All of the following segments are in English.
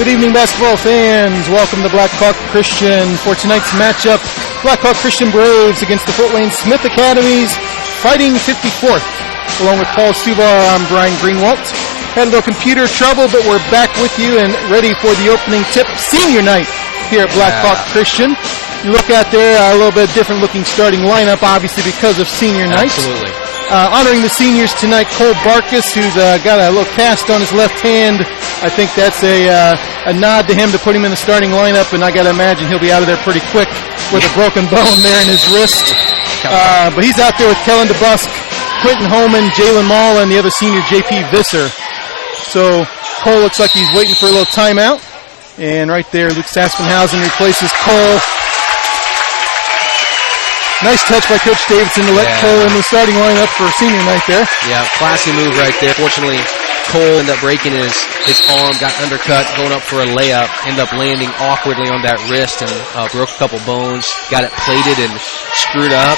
Good evening, basketball fans. Welcome to Blackhawk Christian for tonight's matchup. Blackhawk Christian Braves against the Fort Wayne Smith Academy's Fighting 54th. Along with Paul Suvar, I'm Brian Greenwalt. Had a little computer trouble, but we're back with you and ready for the opening tip senior night here at Blackhawk Christian. You look out there, a little bit different looking starting lineup, obviously because of senior night. Absolutely. Honoring the seniors tonight, Cole Barkus, who's got a little cast on his left hand. I think that's a nod to him to put him in the starting lineup, and I got to imagine he'll be out of there pretty quick with a broken bone there in his wrist. But he's out there with Kellen DeBusk, Quentin Holman, Jalen Mall, and the other senior, J.P. Visser. So Cole looks like he's waiting for a little timeout. And right there, Luke Saspenhausen replaces Cole. Nice touch by Coach Davidson to let Cole in the starting lineup for senior night there. Yeah, classy move right there. Fortunately, Cole ended up breaking his arm, got undercut, going up for a layup, ended up landing awkwardly on that wrist and broke a couple bones, got it plated and screwed up.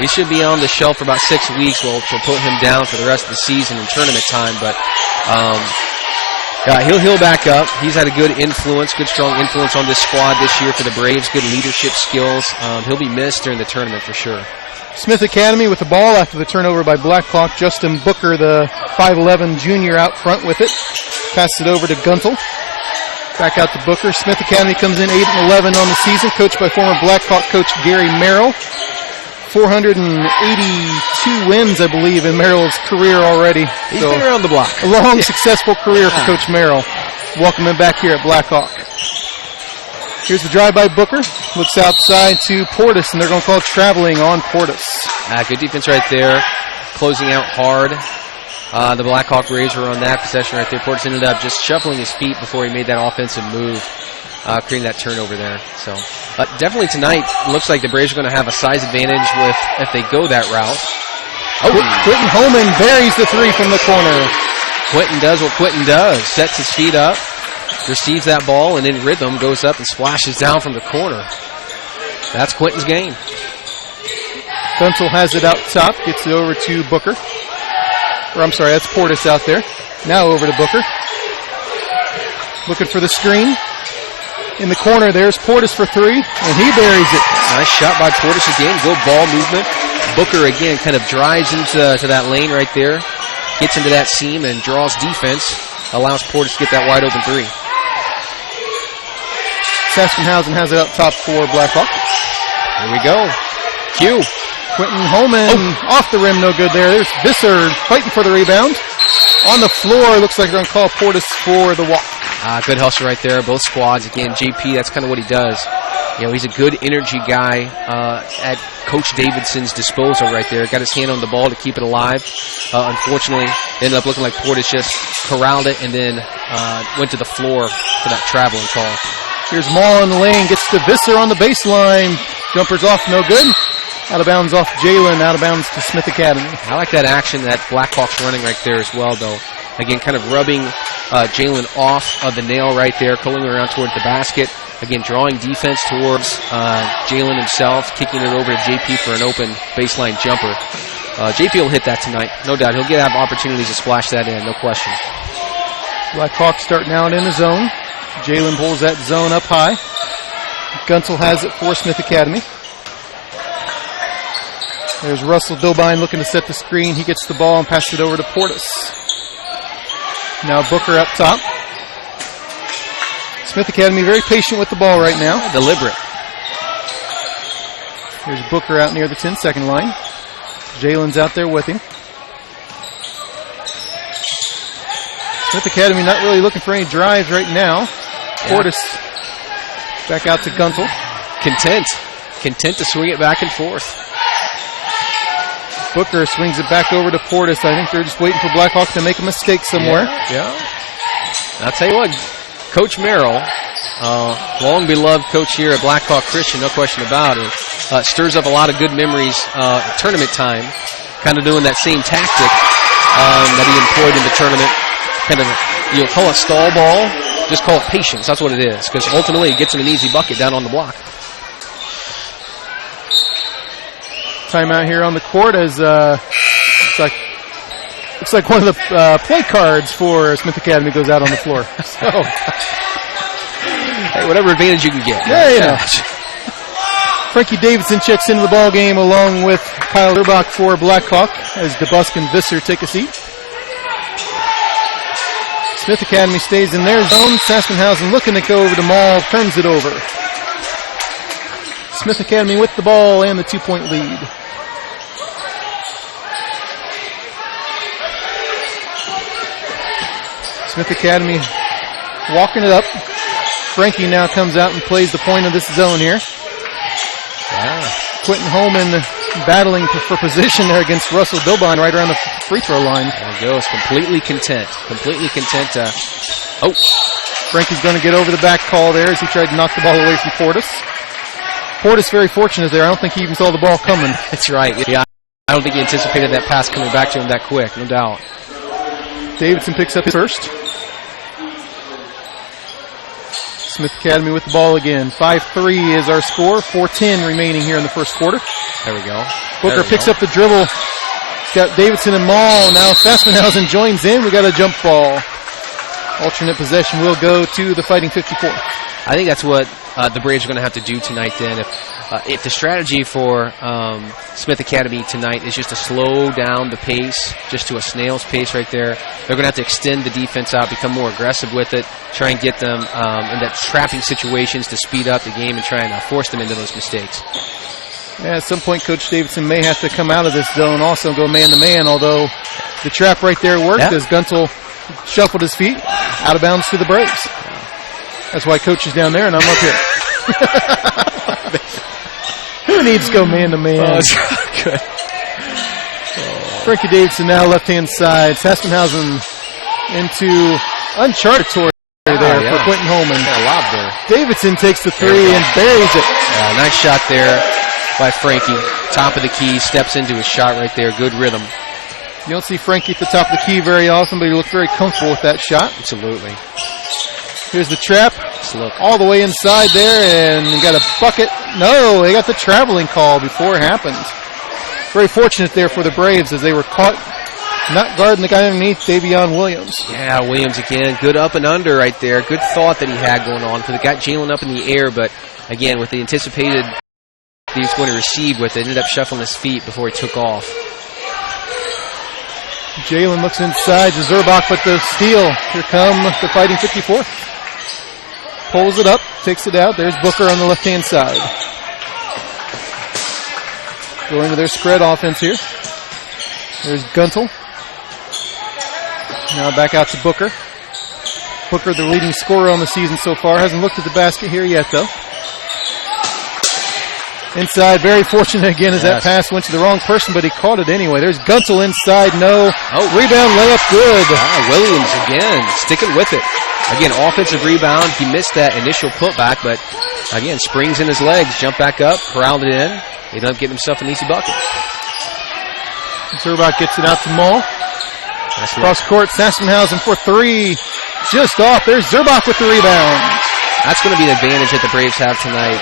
He should be on the shelf for about 6 weeks. We'll put him down for the rest of the season in tournament time, but he'll heal back up. He's had a good influence, good strong influence on this squad this year for the Braves, good leadership skills. He'll be missed during the tournament for sure. Smith Academy with the ball after the turnover by Blackhawk. Justin Booker, the 5'11 junior, out front with it. Passes it over to Guntel. Back out to Booker. Smith Academy comes in 8-11 on the season, coached by former Blackhawk coach Gary Merrill. 482 wins, I believe, in Merrill's career already. He's been around the block. A long, successful career for Coach Merrill. Welcome him back here at Blackhawk. Here's the drive by Booker. Looks outside to Portis, and they're going to call traveling on Portis. Good defense right there. Closing out hard. The Blackhawk Braves were on that possession right there. Portis ended up just shuffling his feet before he made that offensive move, creating that turnover there. So definitely tonight, looks like the Braves are going to have a size advantage if they go that route. Quentin Holman buries the three from the corner. Quentin does what Quentin does. Sets his feet up, receives that ball, and in rhythm goes up and splashes down from the corner. That's Quentin's game. Gunzel has it out top, gets it over to Booker. Or I'm sorry, that's Portis out there. Now over to Booker. Looking for the screen. In the corner, there's Portis for three, and he buries it. Nice shot by Portis again. Good ball movement. Booker again kind of drives into that lane right there, gets into that seam and draws defense, allows Portis to get that wide open three. Saspenhausen has it up top for Blackhawk. Here we go. Q. Quentin Holman off the rim, no good there. There's Visser fighting for the rebound. On the floor, looks like they're going to call Portis for the walk. Good hustle right there, both squads. Again, JP, that's kind of what he does. You know, he's a good energy guy at Coach Davidson's disposal right there. Got his hand on the ball to keep it alive. Unfortunately, ended up looking like Portis just corralled it and then went to the floor for that traveling call. Here's Maul in the lane, gets to Visser on the baseline. Jumper's off, no good. Out of bounds off Jalen, out of bounds to Smith Academy. I like that action that Blackhawk's running right there as well, though. Again, kind of rubbing Jalen off of the nail right there, pulling around toward the basket. Again, drawing defense towards Jalen himself, kicking it over to JP for an open baseline jumper. JP will hit that tonight, no doubt. He'll have opportunities to splash that in, no question. Blackhawks starting out in the zone. Jalen pulls that zone up high. Gunzel has it for Smith Academy. There's Russell Dobine looking to set the screen. He gets the ball and passes it over to Portis. Now Booker up top. Smith Academy very patient with the ball right now. Deliberate. Here's Booker out near the 10-second line. Jalen's out there with him. Smith Academy not really looking for any drives right now. Portis back out to Gunzel. Content to swing it back and forth. Booker swings it back over to Portis. I think they're just waiting for Blackhawk to make a mistake somewhere. Yeah. I'll tell you what, Coach Merrill, long beloved coach here at Blackhawk Christian, no question about it, stirs up a lot of good memories at tournament time, kind of doing that same tactic that he employed in the tournament. Kind of, you'll call it stall ball, just call it patience. That's what it is, because ultimately it gets him an easy bucket down on the block. Timeout here on the court as looks like Looks like one of the play cards for Smith Academy goes out on the floor. So, hey, whatever advantage you can get. Yeah, yeah. Frankie Davidson checks into the ball game along with Kyle Zerbach for Blackhawk as DeBusk and Visser take a seat. Smith Academy stays in their zone. Saspenhausen looking to go over to Mall, turns it over. Smith Academy with the ball and the 2-point lead. Smith Academy walking it up. Frankie now comes out and plays the point of this zone here. Yeah. Quentin Holman battling for position there against Russell Bilbine right around the free throw line. There he goes, completely content. Frankie's going to get over the back call there as he tried to knock the ball away from Portis. Portis very fortunate there. I don't think he even saw the ball coming. That's right. Yeah, I don't think he anticipated that pass coming back to him that quick, no doubt. Davidson picks up his first. Smith Academy with the ball again. 5-3 is our score. 4:10 remaining here in the first quarter. There we go. Booker picks up the dribble. He's got Davidson and Mall. Now Saspenhausen joins in. We got a jump ball. Alternate possession will go to the Fighting 54. I think that's what the Braves are going to have to do tonight then. If the strategy for Smith Academy tonight is just to slow down the pace, just to a snail's pace right there, they're going to have to extend the defense out, become more aggressive with it, try and get them in that trapping situations to speed up the game and try and force them into those mistakes. Yeah, at some point, Coach Davidson may have to come out of this zone also and go man-to-man, although the trap right there worked as Guntel shuffled his feet out of bounds to the Braves. That's why Coach is down there and I'm up here. Who needs to go man-to-man? Oh, that's good. Frankie Davidson now left-hand side. Saspenhausen into uncharted territory there for Quentin Holman. Yeah, a lob there. Davidson takes the three and buries it. Yeah, nice shot there by Frankie. Top of the key, steps into his shot right there. Good rhythm. You don't see Frankie at the top of the key very often, but he looked very comfortable with that shot. Absolutely. Here's the trap. Look. All the way inside there, and he got a bucket. No, they got the traveling call before it happened. Very fortunate there for the Braves as they were caught not guarding the guy underneath, Davion Williams. Yeah, Williams again. Good up and under right there. Good thought that he had going on because it got Jalen up in the air, but again, with the anticipated he was going to receive with it, ended up shuffling his feet before he took off. Jalen looks inside to Zerbach, but the steal. Here come the Fighting 54. Pulls it up, takes it out. There's Booker on the left-hand side. Going to their spread offense here. There's Guntel. Now back out to Booker. Booker, the leading scorer on the season so far. Hasn't looked at the basket here yet, though. Inside, very fortunate again as that pass went to the wrong person, but he caught it anyway. There's Guntel inside, no. Rebound, layup, good. Williams again, sticking with it. Again, offensive rebound. He missed that initial putback, but again, springs in his legs, jump back up, corralled it in. He ended up getting himself an easy bucket. Zerbach gets it out to Mall. Cross court, Saspenhausen for three. Just off. There's Zerbach with the rebound. That's going to be the advantage that the Braves have tonight.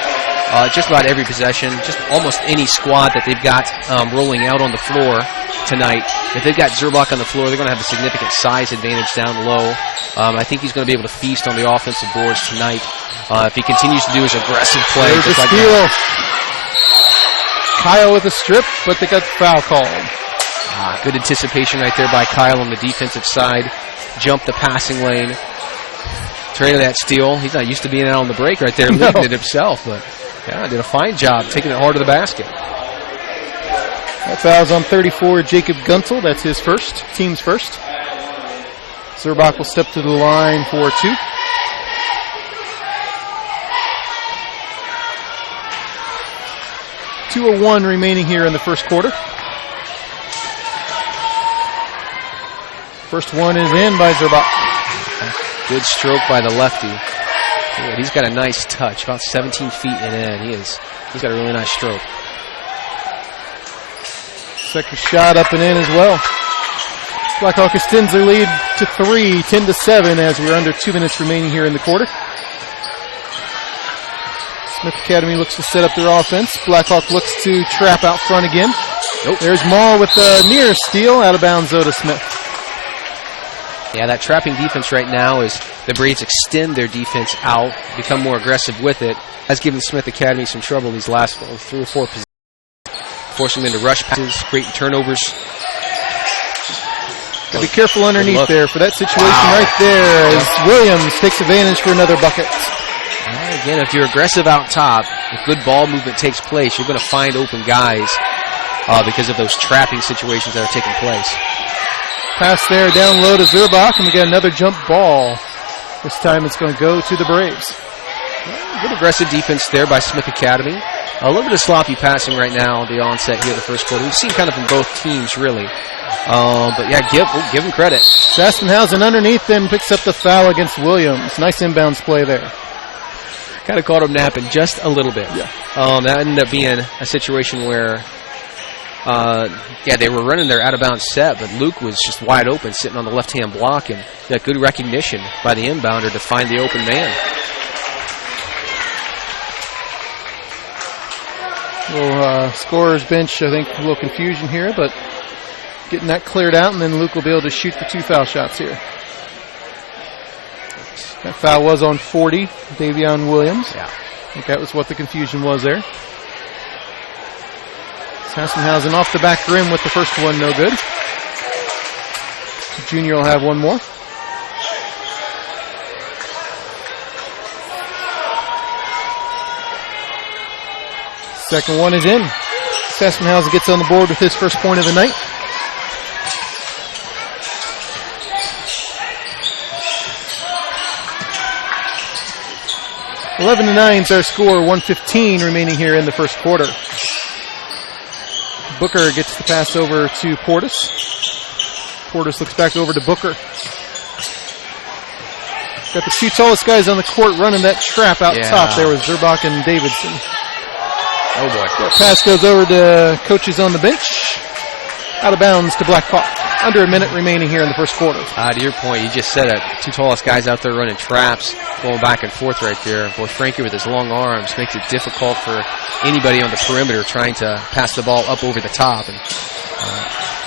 Just about every possession, just almost any squad that they've got rolling out on the floor tonight. If they've got Zerbach on the floor, they're going to have a significant size advantage down low. I think he's going to be able to feast on the offensive boards tonight. If he continues to do his aggressive play. There's a steal. Kyle with a strip, but they got the foul called. Good anticipation right there by Kyle on the defensive side. Jumped the passing lane. Traded that steal. He's not used to being out on the break right there, leading it himself, but yeah, did a fine job taking it hard to the basket. That foul's on 34, Jacob Guntel. That's his first, team's first. Zerbach will step to the line for two. .201 remaining here in the first quarter. First one is in by Zerbach. Good stroke by the lefty. Good. He's got a nice touch, about 17 feet and in. He's got a really nice stroke. Second shot up and in as well. Blackhawk extends their lead to 3, 10-7 as we're under 2 minutes remaining here in the quarter. Smith Academy looks to set up their offense. Blackhawk looks to trap out front again. There's Mall with the near steal, out of bounds though to Smith. Yeah, that trapping defense right now is the Braves extend their defense out, become more aggressive with it. Has given Smith Academy some trouble these last 3 or 4 positions. Forcing them into rush passes, creating turnovers. Gotta be careful underneath there for that situation right there as Williams takes advantage for another bucket. Again, if you're aggressive out top, if good ball movement takes place, you're going to find open guys because of those trapping situations that are taking place. Pass there down low to Zurbach, and we got another jump ball. This time it's going to go to the Braves. Good aggressive defense there by Smith Academy. A little bit of sloppy passing right now, the onset here, the first quarter. We've seen kind of from both teams, really. But yeah, give them credit. Sassenhausen underneath them picks up the foul against Williams. Nice inbounds play there. Kind of caught him napping just a little bit. Yeah. That ended up being a situation where, they were running their out-of-bounds set, but Luke was just wide open, sitting on the left-hand block, and got good recognition by the inbounder to find the open man. Little scorer's bench, I think, a little confusion here, but getting that cleared out, and then Luke will be able to shoot the 2 foul shots here. That foul was on 40, Davion Williams. Yeah. I think that was what the confusion was there. Sassenhausen off the back rim with the first one, no good. Junior will have one more. Second one is in. Sassenhausen gets on the board with his first point of the night. Eleven to 9 is our score. 1:15 remaining here in the first quarter. Booker gets the pass over to Portis. Portis looks back over to Booker. Got the 2 tallest guys on the court running that trap out top there with Zurbach and Davidson. Oh boy. That pass goes over to coaches on the bench. Out of bounds to Blackhawk. Under a minute remaining here in the first quarter. To your point, you just said it. 2 tallest guys out there running traps, going back and forth right there. Boy, Frankie with his long arms makes it difficult for anybody on the perimeter trying to pass the ball up over the top, and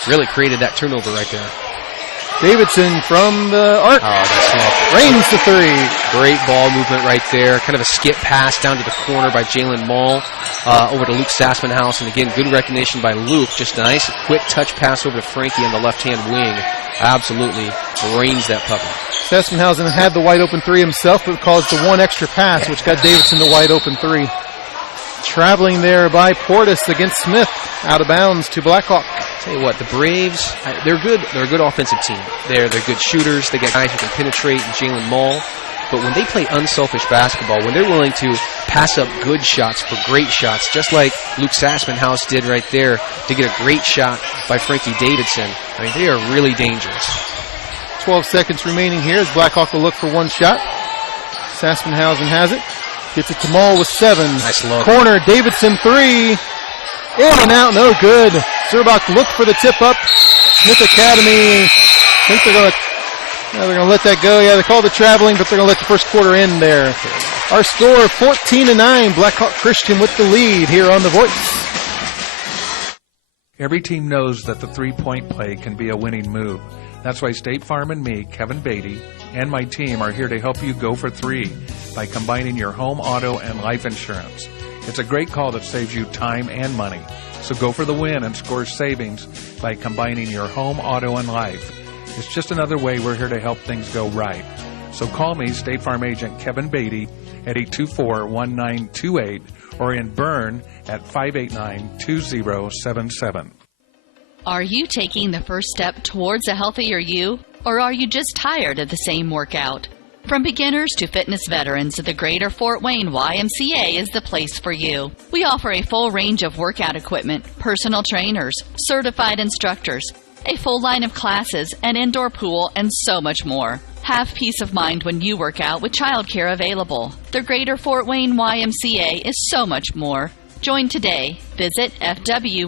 really created that turnover right there. Davidson from the arc. Oh, that's it. Rains the 3. Great ball movement right there. Kind of a skip pass down to the corner by Jalen Mull over to Luke Sassenhausen. And again, good recognition by Luke. Just a nice, quick touch pass over to Frankie on the left-hand wing. Absolutely rains that puppy. Sassenhausen had the wide open 3 himself, but caused the 1 extra pass, which got Davidson the wide open 3. Traveling there by Portis against Smith. Out of bounds to Blackhawk. Tell you what, the Braves, they're good. They're a good offensive team. They're good shooters. They got guys who can penetrate, and Jalen Mull. But when they play unselfish basketball, when they're willing to pass up good shots for great shots, just like Luke Sassenhausen did right there to get a great shot by Frankie Davidson, I mean, they are really dangerous. 12 seconds remaining here as Blackhawk will look for 1 shot. Sassenhausen has it. Gets it to Mull with 7. Nice look. Corner, Davidson 3. In and out, no good. Zurbach looked for the tip up. Smith Academy, I think they're going to let that go. Yeah, they called the traveling, but they're going to let the first quarter end there. Our score, 14-9. Blackhawk Christian with the lead here on The Voice. Every team knows that the three-point play can be a winning move. That's why State Farm and me, Kevin Beatty, and my team are here to help you go for 3 by combining your home, auto, and life insurance. It's a great call that saves you time and money. So go for the win and score savings by combining your home, auto, and life. It's just another way we're here to help things go right. So call me, State Farm Agent Kevin Beatty, at 824-1928 or in Bern at 589-2077. Are you taking the first step towards a healthier you, or are you just tired of the same workout? From beginners to fitness veterans, the Greater Fort Wayne YMCA is the place for you. We offer a full range of workout equipment, personal trainers, certified instructors, a full line of classes, an indoor pool, and so much more. Have peace of mind when you work out with childcare available. The Greater Fort Wayne YMCA is so much more. Join today. Visit fwymca.org.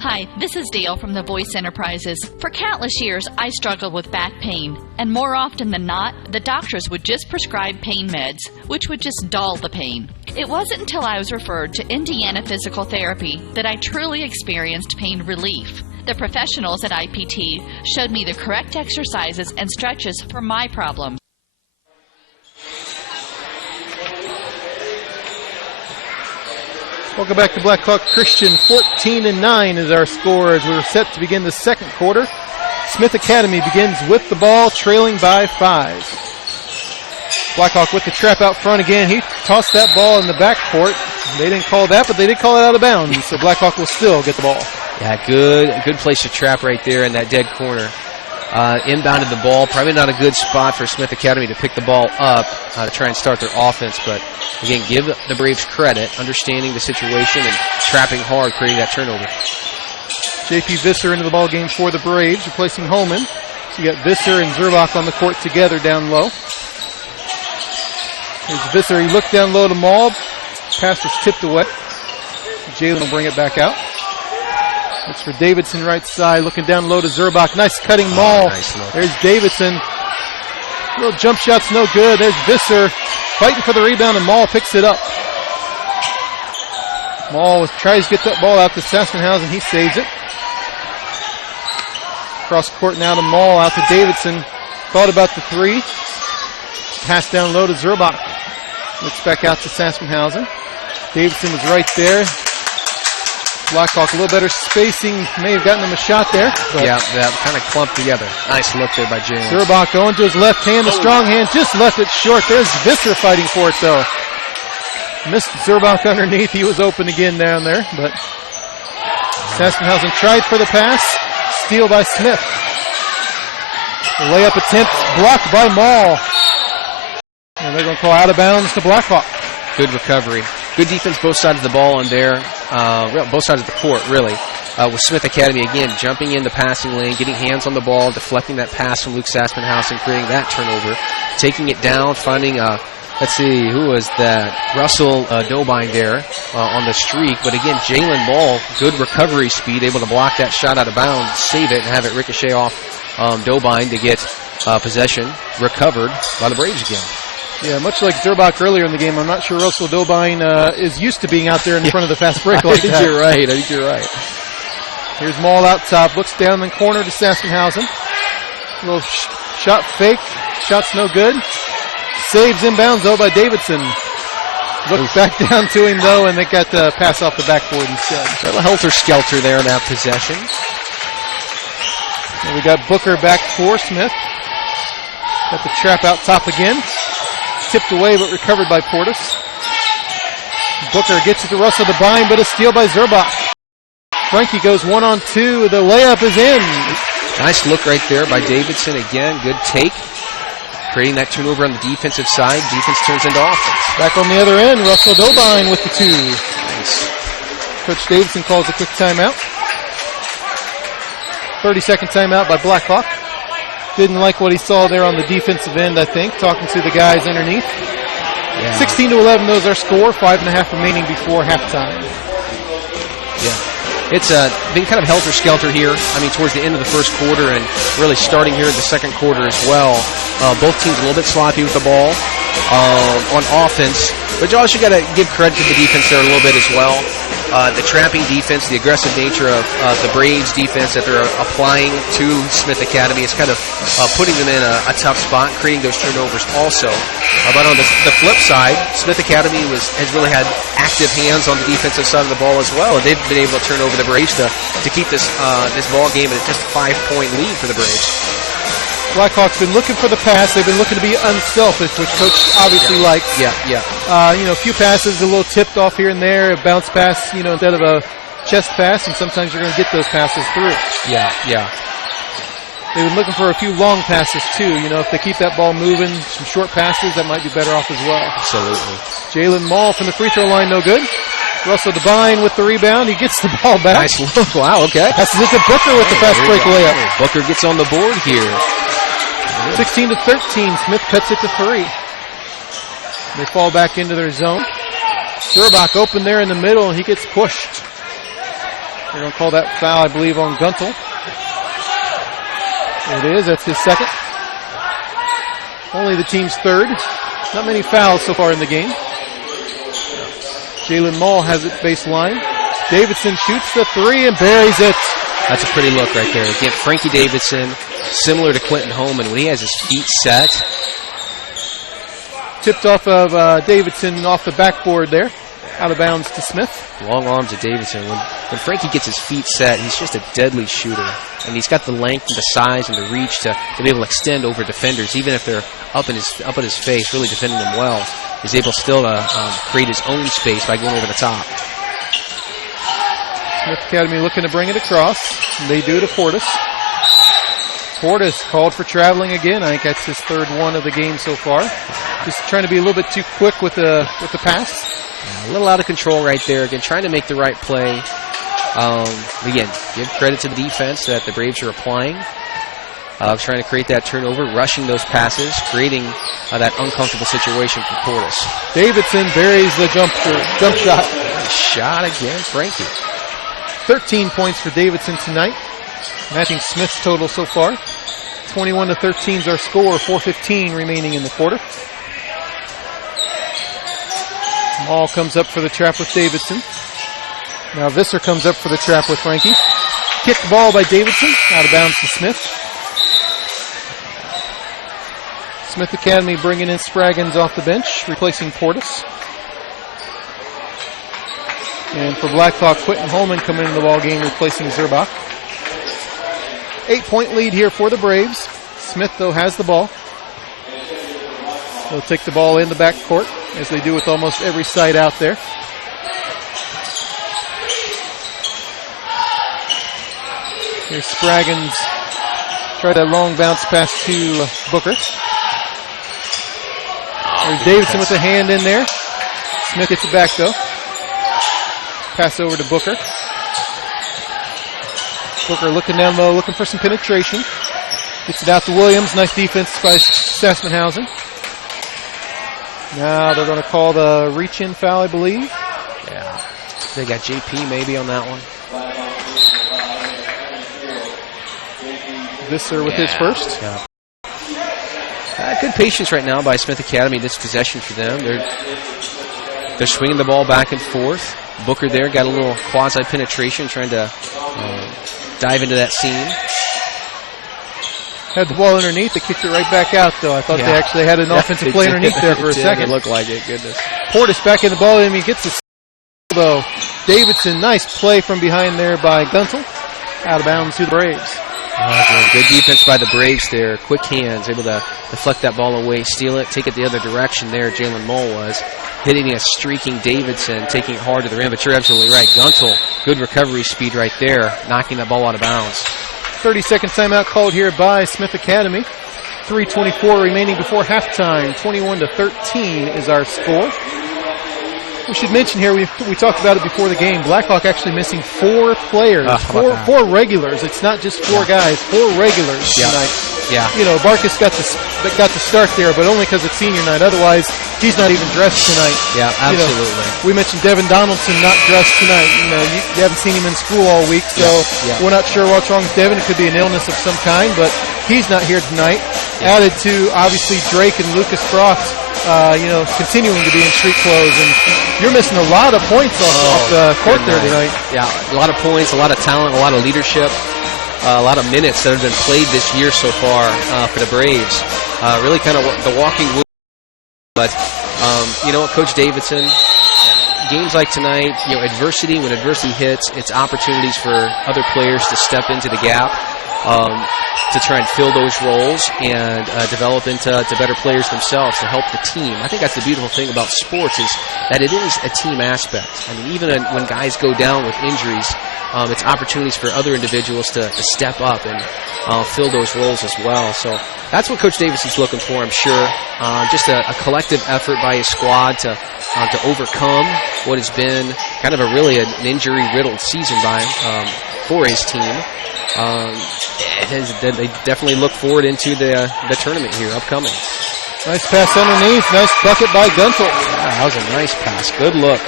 Hi, this is Dale from The Voice Enterprises. For countless years, I struggled with back pain, and more often than not, the doctors would just prescribe pain meds, which would just dull the pain. It wasn't until I was referred to Indiana Physical Therapy that I truly experienced pain relief. The professionals at IPT showed me the correct exercises and stretches for my problems. Welcome back to Blackhawk Christian. 14-9 is our score as we're set to begin the second quarter. Smith Academy begins with the ball, trailing by 5. Blackhawk with the trap out front again. He tossed that ball in the backcourt. They didn't call that, but they did call it out of bounds, so Blackhawk will still get the ball. Yeah, good place to trap right there in that dead corner. Inbounded the ball. Probably not a good spot for Smith Academy to pick the ball up to try and start their offense. But, again, give the Braves credit, understanding the situation and trapping hard, creating that turnover. J.P. Visser into the ball game for the Braves, replacing Holman. So you got Visser and Zerbach on the court together down low. Here's Visser. He looked down low to Maul. Pass was tipped away. Jalen will bring it back out. It's for Davidson right side, looking down low to Zerbach. Nice cutting Maul. Nice look. There's Davidson. Little jump shot's no good. There's Visser fighting for the rebound, and Maul picks it up. Maul tries to get that ball out to Sassenhausen. He saves it. Cross court now to Maul, out to Davidson. Thought about the three. Pass down low to Zerbach. Looks back out to Sassenhausen. Davidson was right there. Blackhawk a little better spacing. May have gotten him a shot there. Yeah, that kind of clumped together. Nice look there by Jalen. Zerbach going to his left hand. The strong hand just left it short. There's Visser fighting for it, though. Missed Zerbach underneath. He was open again down there, but Sassenhausen tried for the pass. Steal by Smith. The layup attempt blocked by Maul. And they're going to call out of bounds to Blackhawk. Good recovery. Good defense both sides of the ball and there. Both sides of the court, really. With Smith Academy, again, jumping in the passing lane, getting hands on the ball, deflecting that pass from Luke Sassenhausen, creating that turnover, taking it down, finding, let's see, who was that? Russell Dobine there on the streak. But again, Jalen Ball, good recovery speed, able to block that shot out of bounds, save it, and have it ricochet off Dobine to get possession recovered by the Braves again. Yeah, much like Zerbach earlier in the game, I'm not sure Russell Dobine is used to being out there in front of the fast break like that. I think you're right. Here's Maul out top, looks down in the corner to Sassenhausen. Little shot fake, shot's no good. Saves inbounds though by Davidson. Looks back down to him though, and they got the pass off the backboard instead. A little helter-skelter there in that possession. And we got Booker back for Smith. Got the trap out top again. Tipped away but recovered by Portis. Booker gets it to Russell Devine, but a steal by Zerbach. Frankie goes 1-on-2. The layup is in. Nice look right there by Davidson again. Good take. Creating that turnover on the defensive side. Defense turns into offense. Back on the other end, Russell Dobine with the two. Nice. Coach Davidson calls a quick timeout. 30-second timeout by Blackhawk. Didn't like what he saw there on the defensive end, I think, talking to the guys underneath. Yeah. 16-11, those are score. 5.5 remaining before halftime. Yeah. It's been kind of helter-skelter here. I mean, towards the end of the first quarter and really starting here in the second quarter as well. Both teams a little bit sloppy with the ball on offense. But you also got to give credit to the defense there a little bit as well. The trapping defense, the aggressive nature of the Braves defense that they're applying to Smith Academy is kind of putting them in a tough spot, creating those turnovers also. But on the flip side, Smith Academy has really had active hands on the defensive side of the ball as well, and they've been able to turn over the Braves to keep this ball game at just a 5-point lead for the Braves. Blackhawks been looking for the pass. They've been looking to be unselfish, which Coach obviously likes. Yeah. A few passes, a little tipped off here and there, a bounce pass, instead of a chest pass, and sometimes you're going to get those passes through. Yeah. They've been looking for a few long passes, too. If they keep that ball moving, some short passes, that might be better off as well. Absolutely. Jalen Maul from the free throw line, no good. Russell Devine with the rebound. He gets the ball back. Nice look. Wow, okay. Passes it to Booker with the fast break layup. Booker gets on the board here. 16-13. Smith cuts it to 3. They fall back into their zone. Zerbach open there in the middle, and he gets pushed. They're going to call that foul, I believe, on Guntel. It is. That's his second. Only the team's third. Not many fouls so far in the game. Jalen Maul has it baseline. Davidson shoots the 3 and buries it. That's a pretty look right there. Again, Frankie Davidson, similar to Quentin Holman, when he has his feet set. Tipped off of Davidson off the backboard there. Out of bounds to Smith. Long arms of Davidson. When Frankie gets his feet set, he's just a deadly shooter. And he's got the length and the size and the reach to be able to extend over defenders, even if they're up at his face, really defending him well. He's able still to create his own space by going over the top. Smith Academy looking to bring it across. And they do to Portis. Portis called for traveling again. I think that's his third one of the game so far. Just trying to be a little bit too quick with the pass. A little out of control right there. Again, trying to make the right play. Again, give credit to the defense that the Braves are applying. Trying to create that turnover, rushing those passes, creating that uncomfortable situation for Portis. Davidson buries the jump shot. Nice shot again, Frankie. 13 points for Davidson tonight, matching Smith's total so far. 21-13 is our score, 4:15 remaining in the quarter. Maul comes up for the trap with Davidson. Now Visser comes up for the trap with Frankie. Kicked ball by Davidson, out of bounds to Smith. Smith Academy bringing in Spraggins off the bench, replacing Portis. And for Blackhawk, Quentin Holman coming into the ball game, replacing Zerbach. 8-point lead here for the Braves. Smith, though, has the ball. They'll take the ball in the backcourt, as they do with almost every side out there. Here's Spraggins. Try that long bounce pass to Booker. There's Davidson with a hand in there. Smith gets it back, though. Pass over to Booker. Booker looking down low, looking for some penetration. Gets it out to Williams. Nice defense by Sassmanhausen. Now they're going to call the reach-in foul, I believe. Yeah. They got JP maybe on that one. Visser with his first. Yeah. Good patience right now by Smith Academy. This possession for them. They're swinging the ball back and forth. Booker there got a little quasi-penetration, trying to dive into that seam. Had the ball underneath. They kicked it right back out, though. I thought they actually had an offensive play underneath there for a second. It looked like it. Goodness. Portis back in the ball. He gets the though. Davidson, nice play from behind there by Guntel. Out of bounds to the Braves. Good defense by the Braves there. Quick hands, able to deflect that ball away, steal it, take it the other direction there. Jalen Mole was hitting a streaking Davidson, taking it hard to the rim. But you're absolutely right. Guntel, good recovery speed right there, knocking that ball out of bounds. 30-second timeout called here by Smith Academy. 3:24 remaining before halftime. 21-13 is our score. We should mention here, we talked about it before the game, Blackhawk actually missing 4 players, four regulars. It's not just 4 guys, 4 regulars tonight. Yeah. You know, Barkus got the start there, but only because it's senior night. Otherwise, he's not even dressed tonight. Yeah, absolutely. You know, we mentioned Devin Donaldson not dressed tonight. You know, you haven't seen him in school all week, so we're not sure what's wrong with Devin. It could be an illness of some kind, but he's not here tonight. Yeah. Added to, obviously, Drake and Lucas Croft, continuing to be in street clothes, and you're missing a lot of points off the court there tonight. Yeah, a lot of points, a lot of talent, a lot of leadership. A lot of minutes that have been played this year so far for the Braves. Really kind of the walking wood. But, you know what, Coach Davidson, games like tonight, when adversity hits, it's opportunities for other players to step into the gap, to try and fill those roles and develop into better players themselves to help the team. I think that's the beautiful thing about sports is that it is a team aspect. I mean, even when guys go down with injuries, it's opportunities for other individuals to step up and fill those roles as well. So that's what Coach Davidson's looking for, I'm sure. Just a collective effort by his squad to overcome what has been kind of an injury-riddled season for his team. They definitely look forward into the tournament here upcoming. Nice pass underneath. Nice bucket by Guntel. Yeah, that was a nice pass. Good look.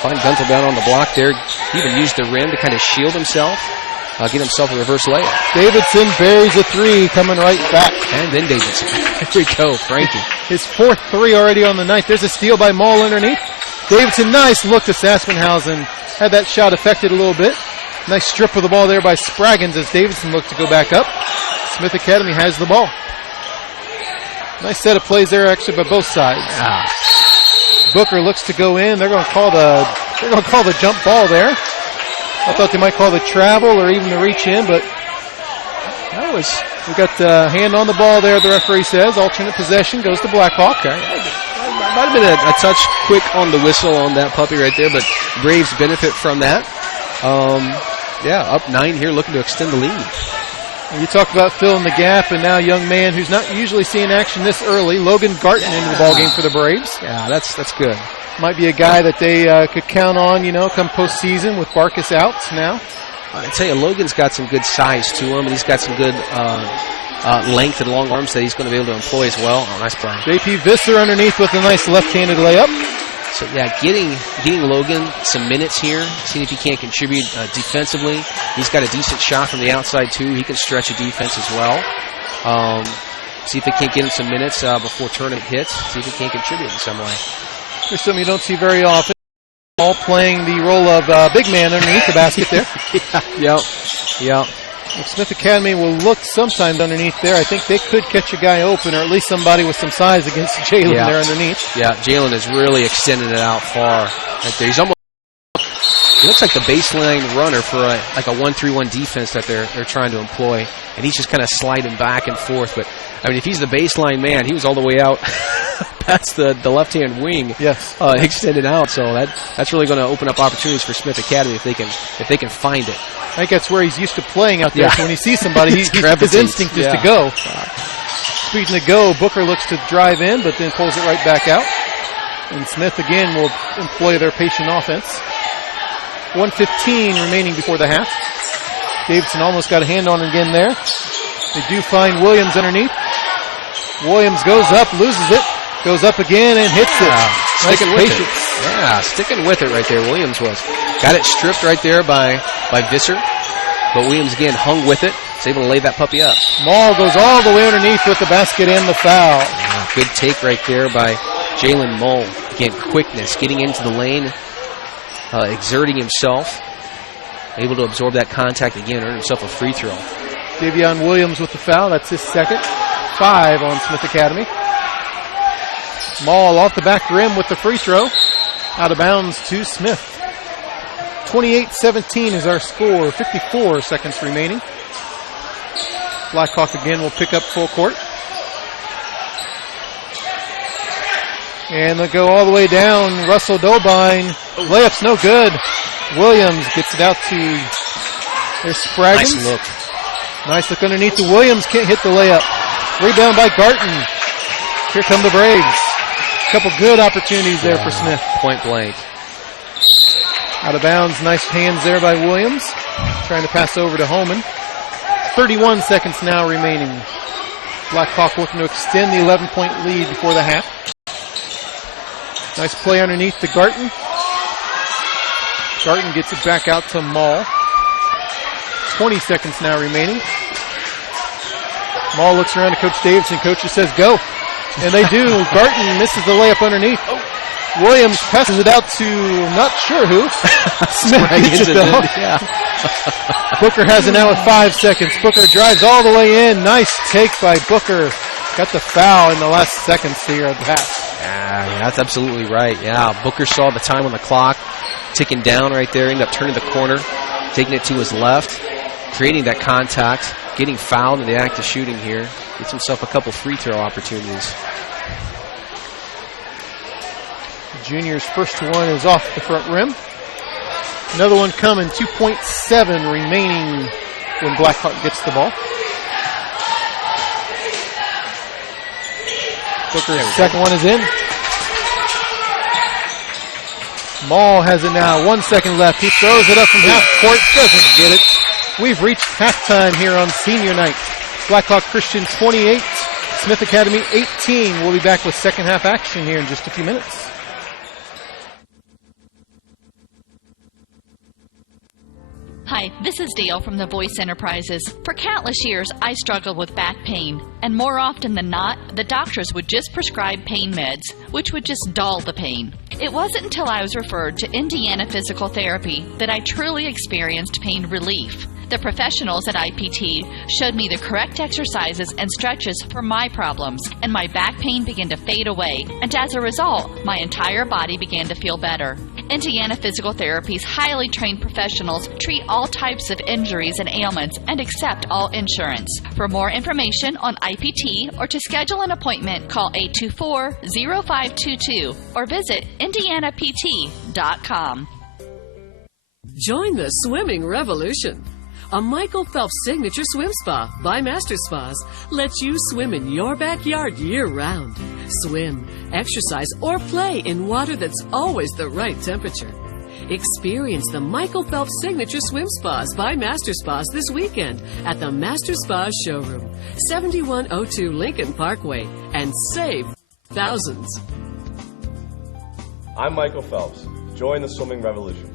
Find Guntel down on the block there. He even used the rim to kind of shield himself, get himself a reverse layup. Davidson buries a 3, coming right back. And then Davidson. There we go, Frankie. His 4th 3 already on the night. There's a steal by Maul underneath. Davidson, nice look to Sassmanhausen. Had that shot affected a little bit. Nice strip of the ball there by Spraggins as Davidson looks to go back up. Smith Academy has the ball. Nice set of plays there actually by both sides. Booker looks to go in. They're going to call the jump ball there. I thought they might call the travel or even the reach in, but we got the hand on the ball there, the referee says. Alternate possession goes to Blackhawk. Might have been a touch quick on the whistle on that puppy right there, but Braves benefit from that. Up 9 here, looking to extend the lead. You talk about filling the gap, and now a young man who's not usually seeing action this early, Logan Garton, into the ballgame for the Braves. Yeah, that's good. Might be a guy that they could count on, come postseason with Barkas out now. I tell you, Logan's got some good size to him, and he's got some good length and long arms that he's going to be able to employ as well. Oh, nice play. J.P. Visser underneath with a nice left-handed layup. So, getting Logan some minutes here, seeing if he can't contribute defensively. He's got a decent shot from the outside, too. He can stretch a defense as well. See if they can't get him some minutes before tournament hits. See if he can't contribute in some way. There's something you don't see very often. All playing the role of big man underneath the basket there. Yep. Smith Academy will look sometimes underneath there. I think they could catch a guy open, or at least somebody with some size against Jalen there underneath. Yeah, Jalen is really extending it out far right there. He looks like the baseline runner for a 1-3-1 defense that they're trying to employ, and he's just kind of sliding back and forth. But I mean, if he's the baseline man, he was all the way out past the left-hand wing, extended out. So that's really going to open up opportunities for Smith Academy if they can find it. I think that's where he's used to playing out there. So when he sees somebody, his instinct is to go. Speaking of go, Booker looks to drive in, but then pulls it right back out. And Smith again will employ their patient offense. 1:15 remaining before the half. Davidson almost got a hand on it again there. They do find Williams underneath. Williams goes up, loses it, goes up again and hits it. Sticking with it. Yeah, sticking with it right there. Williams got it stripped right there by Visser, but Williams again hung with it. He's able to lay that puppy up. Maul goes all the way underneath with the basket and the foul. Yeah, good take right there by Jalen Mull. Again, quickness, getting into the lane, exerting himself, able to absorb that contact again, earn himself a free throw. Davion Williams with the foul. That's his second. 5 on Smith Academy. Maul off the back rim with the free throw. Out of bounds to Smith. 28-17 is our score. 54 seconds remaining. Blackhawk again will pick up full court. And they'll go all the way down. Russell Dobine. Layup's no good. Williams gets it out to there's Spraggins. Nice look. Nice look underneath to Williams. Can't hit the layup. Rebound by Garton. Here come the Braves. Couple good opportunities there for Smith. Point blank. Out of bounds. Nice hands there by Williams. Trying to pass over to Holman. 31 seconds now remaining. Blackhawk looking to extend the 11-point lead before the half. Nice play underneath to Garton. Garton gets it back out to Maul. 20 seconds now remaining. Maul looks around to Coach Davidson. Coach just says go. And they do. Garton misses the layup underneath. Williams passes it out to not sure who. Smith gets it though. Booker has it now with 5 seconds. Booker drives all the way in. Nice take by Booker. Got the foul in the last seconds here of the half. Yeah, that's absolutely right. Yeah, Booker saw the time on the clock ticking down right there. Ended up turning the corner, taking it to his left, creating that contact, getting fouled in the act of shooting here. Gets himself a couple free throw opportunities. The junior's first one is off the front rim. Another one coming. 2.7 remaining when Blackhawk gets the ball. Booker's second one is in. Maul has it now. 1 second left. He throws it up from half court. Doesn't get it. We've reached halftime here on senior night. Blackhawk Christian 28, Smith Academy 18. We'll be back with second half action here in just a few minutes. Hi, this is Dale from the Voice Enterprises. For countless years, I struggled with back pain, and more often than not, the doctors would just prescribe pain meds, which would just dull the pain. It wasn't until I was referred to Indiana Physical Therapy that I truly experienced pain relief. The professionals at IPT showed me the correct exercises and stretches for my problems, and my back pain began to fade away, and as a result, my entire body began to feel better. Indiana Physical Therapy's highly trained professionals treat all types of injuries and ailments and accept all insurance. For more information on IPT or to schedule an appointment, call 824-0522 or visit indianapt.com. Join the swimming revolution. A Michael Phelps signature swim spa by Master Spas lets you swim in your backyard year-round. Swim, exercise, or play in water that's always the right temperature. Experience the Michael Phelps signature swim spas by Master Spas this weekend at the Master Spas showroom, 7102 Lincoln Parkway, and save thousands. I'm Michael Phelps. Join the swimming revolution.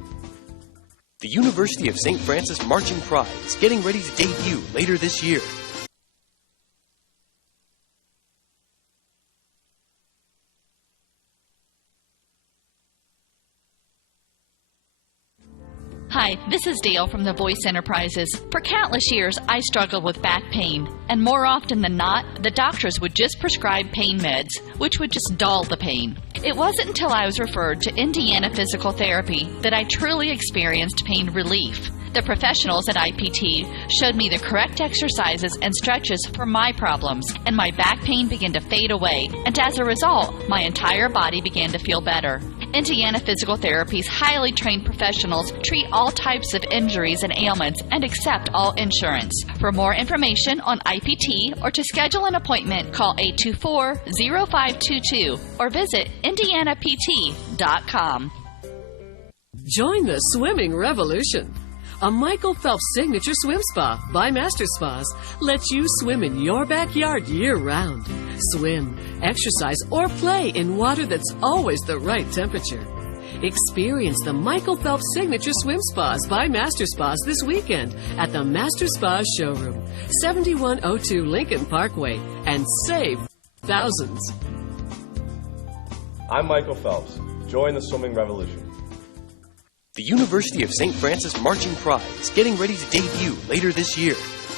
The University of St. Francis Marching Pride is getting ready to debut later this year. Hi, this is Dale from the Voice Enterprises. For countless years, I struggled with back pain, and more often than not, the doctors would just prescribe pain meds, which would just dull the pain. It wasn't until I was referred to Indiana Physical Therapy that I truly experienced pain relief. The professionals at IPT showed me the correct exercises and stretches for my problems, and my back pain began to fade away, and as a result, my entire body began to feel better. Indiana Physical Therapy's highly trained professionals treat all types of injuries and ailments and accept all insurance. For more information on IPT or to schedule an appointment, call 824-0522 or visit indianapt.com. Join the swimming revolution. A Michael Phelps signature swim spa by Master Spas lets you swim in your backyard year-round. Swim, exercise, or play in water that's always the right temperature. Experience the Michael Phelps signature swim spas by Master Spas this weekend at the Master Spas showroom, 7102 Lincoln Parkway, and save thousands. I'm Michael Phelps. Join the swimming revolution. The University of St. Francis Marching Pride is getting ready to debut later this year,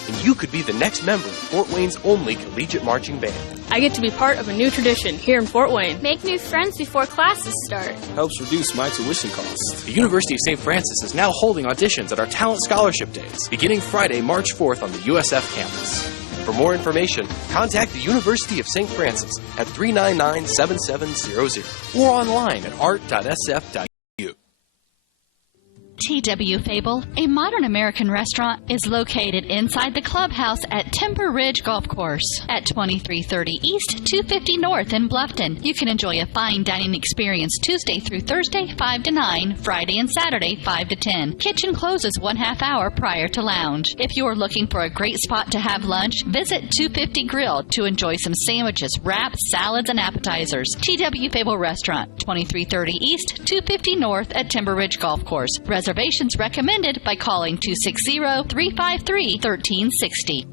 and you could be the next member of Fort Wayne's only collegiate marching band. I get to be part of a new tradition here in Fort Wayne. Make new friends before classes start. Helps reduce my tuition costs. The University of St. Francis is now holding auditions at our Talent Scholarship Days, beginning Friday, March 4th on the USF campus. For more information, contact the University of St. Francis at 399-7700 or online at art.sf.edu. T.W. Fable, a modern American restaurant, is located inside the clubhouse at Timber Ridge Golf Course at 2330 East, 250 North in Bluffton. You can enjoy a fine dining experience Tuesday through Thursday, 5 to 9, Friday and Saturday, 5 to 10. Kitchen closes 1/2 hour prior to lounge. If you are looking for a great spot to have lunch, visit 250 Grill to enjoy some sandwiches, wraps, salads, and appetizers. T.W. Fable Restaurant, 2330 East, 250 North at Timber Ridge Golf Course. Reservations recommended by calling 260-353-1360.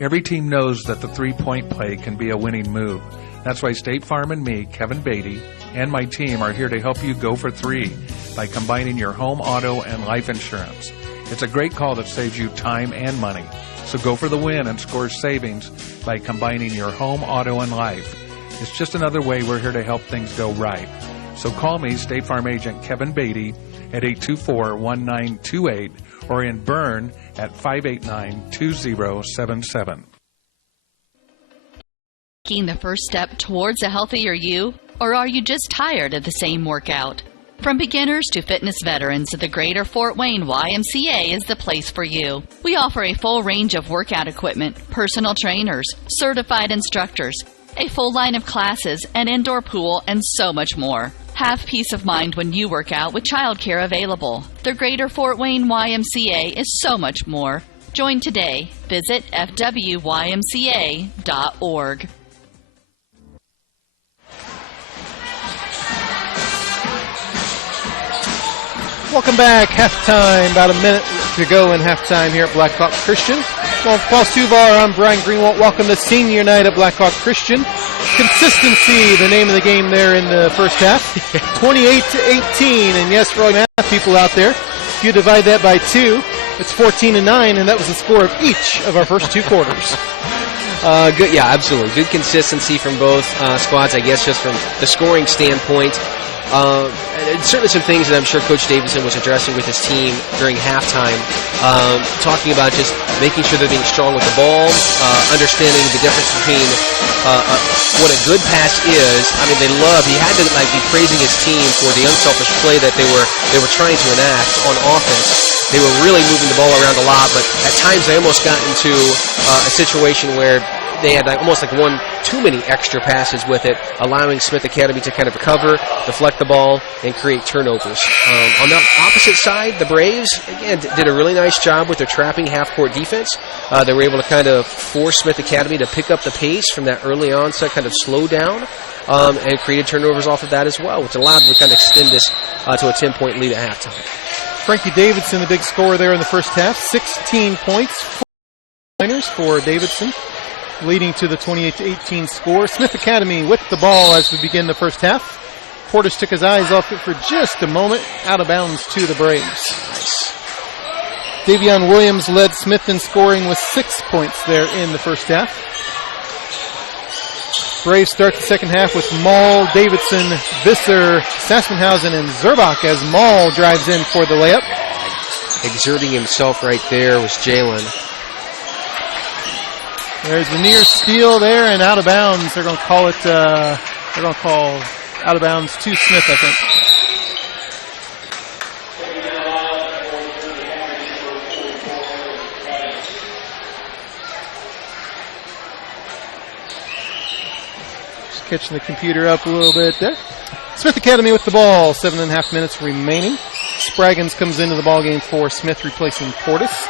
Every team knows that the three-point play can be a winning move. That's why State Farm and me, Kevin Beatty, and my team are here to help you go for three by combining your home, auto, and life insurance. It's a great call that saves you time and money. So go for the win and score savings by combining your home, auto, and life. It's just another way we're here to help things go right. So call me, State Farm Agent Kevin Beatty, at 824-1928 or in Bern at 589-2077. Taking the first step towards a healthier you, or are you just tired of the same workout? From beginners to fitness veterans, the Greater Fort Wayne YMCA is the place for you. We offer a full range of workout equipment, personal trainers, certified instructors, a full line of classes, an indoor pool, and so much more. Have peace of mind when you work out with childcare available. The Greater Fort Wayne YMCA is so much more. Join today. Visit fwymca.org. Welcome back. Halftime, about a minute to go in halftime here at Blackhawk Christian. Well, Paul Stuvar, I'm Brian Greenwald. Welcome to senior night at Blackhawk Christian. Consistency, the name of the game there in the first half. 28-18, and yes, for all math people out there, if you divide that by 2, it's 14-9, and that was the score of each of our first 2 quarters. Good, yeah, absolutely. Good consistency from both squads, I guess, just from the scoring standpoint. Certainly some things that I'm sure Coach Davidson was addressing with his team during halftime, talking about just making sure they're being strong with the ball, understanding the difference between what a good pass is. I mean, he had to be praising his team for the unselfish play that they were trying to enact on offense. They were really moving the ball around a lot, but at times they almost got into a situation where they had almost one too many extra passes with it, allowing Smith Academy to kind of recover, deflect the ball, and create turnovers. On the opposite side, the Braves, again, did a really nice job with their trapping half-court defense. They were able to kind of force Smith Academy to pick up the pace from that early onset, kind of slow down, and created turnovers off of that as well, which allowed them to kind of extend this to a 10-point lead at halftime. Frankie Davidson, the big scorer there in the first half, 16 points, 4 pointers for Davidson, leading to the 28-18 score. Smith Academy with the ball as we begin the first half. Portis took his eyes off it for just a moment, out of bounds to the Braves. Nice. Davion Williams led Smith in scoring with 6 points there in the first half. Braves start the second half with Maul, Davidson, Visser, Sassenhausen, and Zerbach as Maul drives in for the layup. Exerting himself right there was Jalen. There's the near steal there and out of bounds. They're going to call it. They're going to call out of bounds to Smith, I think. Just catching the computer up a little bit there. Smith Academy with the ball. 7.5 minutes remaining. Spraggins comes into the ballgame for Smith, replacing Portis.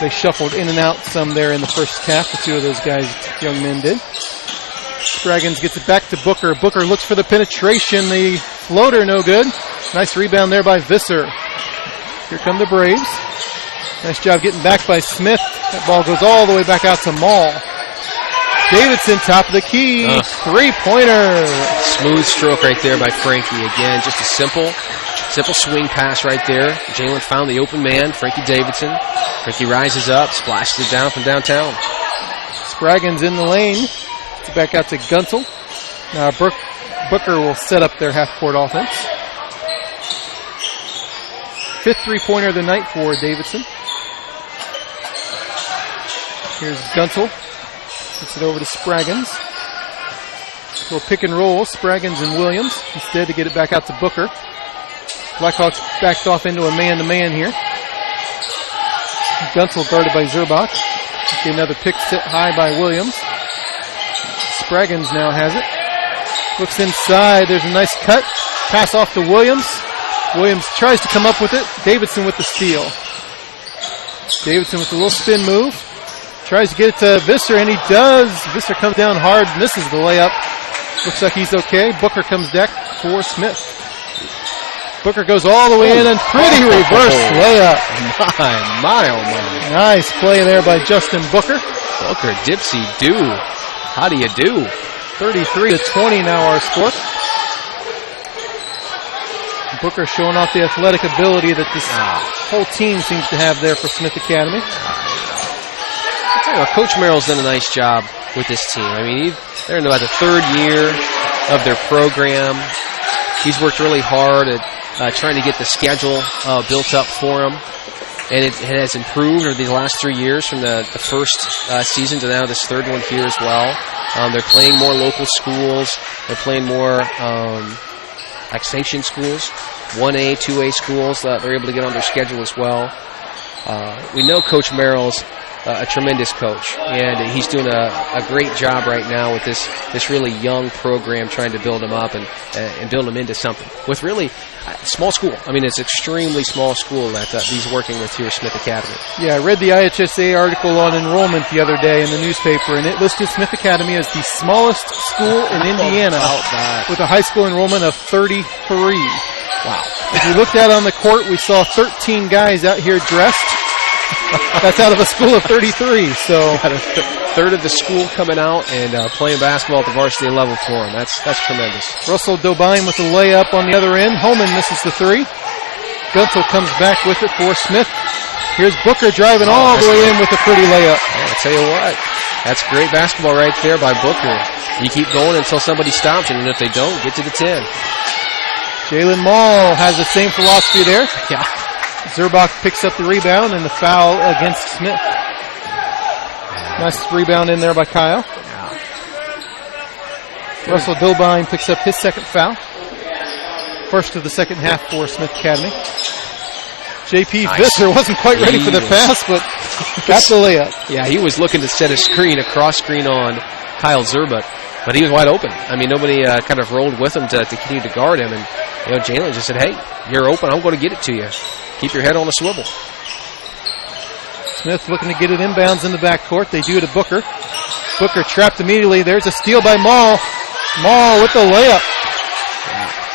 They shuffled in and out some there in the first half. The 2 of those guys, young men, did. Spraggins gets it back to Booker. Booker looks for the penetration. The floater, no good. Nice rebound there by Visser. Here come the Braves. Nice job getting back by Smith. That ball goes all the way back out to Maul. Davidson, top of the key. 3-pointer. Smooth stroke right there by Frankie. Again, just a simple swing pass right there. Jalen found the open man, Frankie Davidson. Frankie rises up, splashes it down from downtown. Spraggins in the lane. It's back out to Gunsel. Now Booker will set up their half-court offense. 5th 3-pointer of the night for Davidson. Here's Gunsel. Gets it over to Spraggins. A little pick and roll, Spraggins and Williams. Instead to get it back out to Booker. Blackhawks backed off into a man-to-man here. Gunsel guarded by Zerbach. Okay, another pick set high by Williams. Spraggins now has it. Looks inside. There's a nice cut. Pass off to Williams. Williams tries to come up with it. Davidson with the steal. Davidson with a little spin move. Tries to get it to Visser, and he does. Visser comes down hard, misses the layup. Looks like he's okay. Booker comes back for Smith. Booker goes all the way in and pretty reverse layup. My, oh my. Nice play there by Justin Booker. Booker, dipsy-do. How do you do? 33-20 now our score. Booker showing off the athletic ability that this whole team seems to have there for Smith Academy. I'll tell you what, Coach Merrill's done a nice job with this team. I mean, they're in about the 3rd year of their program. He's worked really hard at trying to get the schedule built up for them. And it has improved over these last 3 years from the first season to now this 3rd one here as well. They're playing more local schools. They're playing more like sanctioned schools, 1A, 2A schools that they're able to get on their schedule as well. We know Coach Merrill's a tremendous coach, and he's doing a great job right now with this really young program, trying to build them up and build them into something with really small school. I mean, it's an extremely small school that he's working with here at Smith Academy. Yeah, I read the IHSA article on enrollment the other day in the newspaper, and it listed Smith Academy as the smallest school in Indiana with a high school enrollment of 33. Wow. If you looked out on the court, we saw 13 guys out here dressed. That's out of a school of 33. So Got a third of the school coming out and playing basketball at the varsity level for him. That's tremendous. Russell Dobine with the layup on the other end. Holman misses the three. Guntel comes back with it for Smith. Here's Booker driving all the way in with a pretty layup. I'll tell you what, that's great basketball right there by Booker. You keep going until somebody stops you, and if they don't, get to the 10. Jalen Mall has the same philosophy there. Yeah. Zerbach picks up the rebound and the foul against Smith. Nice rebound in there by Kyle. Russell Dobine picks up his second foul. First of the second half for Smith Academy. J.P. Visser wasn't quite ready for the pass, but got the layup. Yeah, he was looking to set a cross screen on Kyle Zerbach, but he was wide open. I mean, nobody kind of rolled with him to continue to guard him, and Jalen just said, hey, you're open, I'm going to get it to you. Keep your head on a swivel. Smith looking to get it inbounds in the backcourt. They do it to Booker. Booker trapped immediately. There's a steal by Mall. Mall with the layup.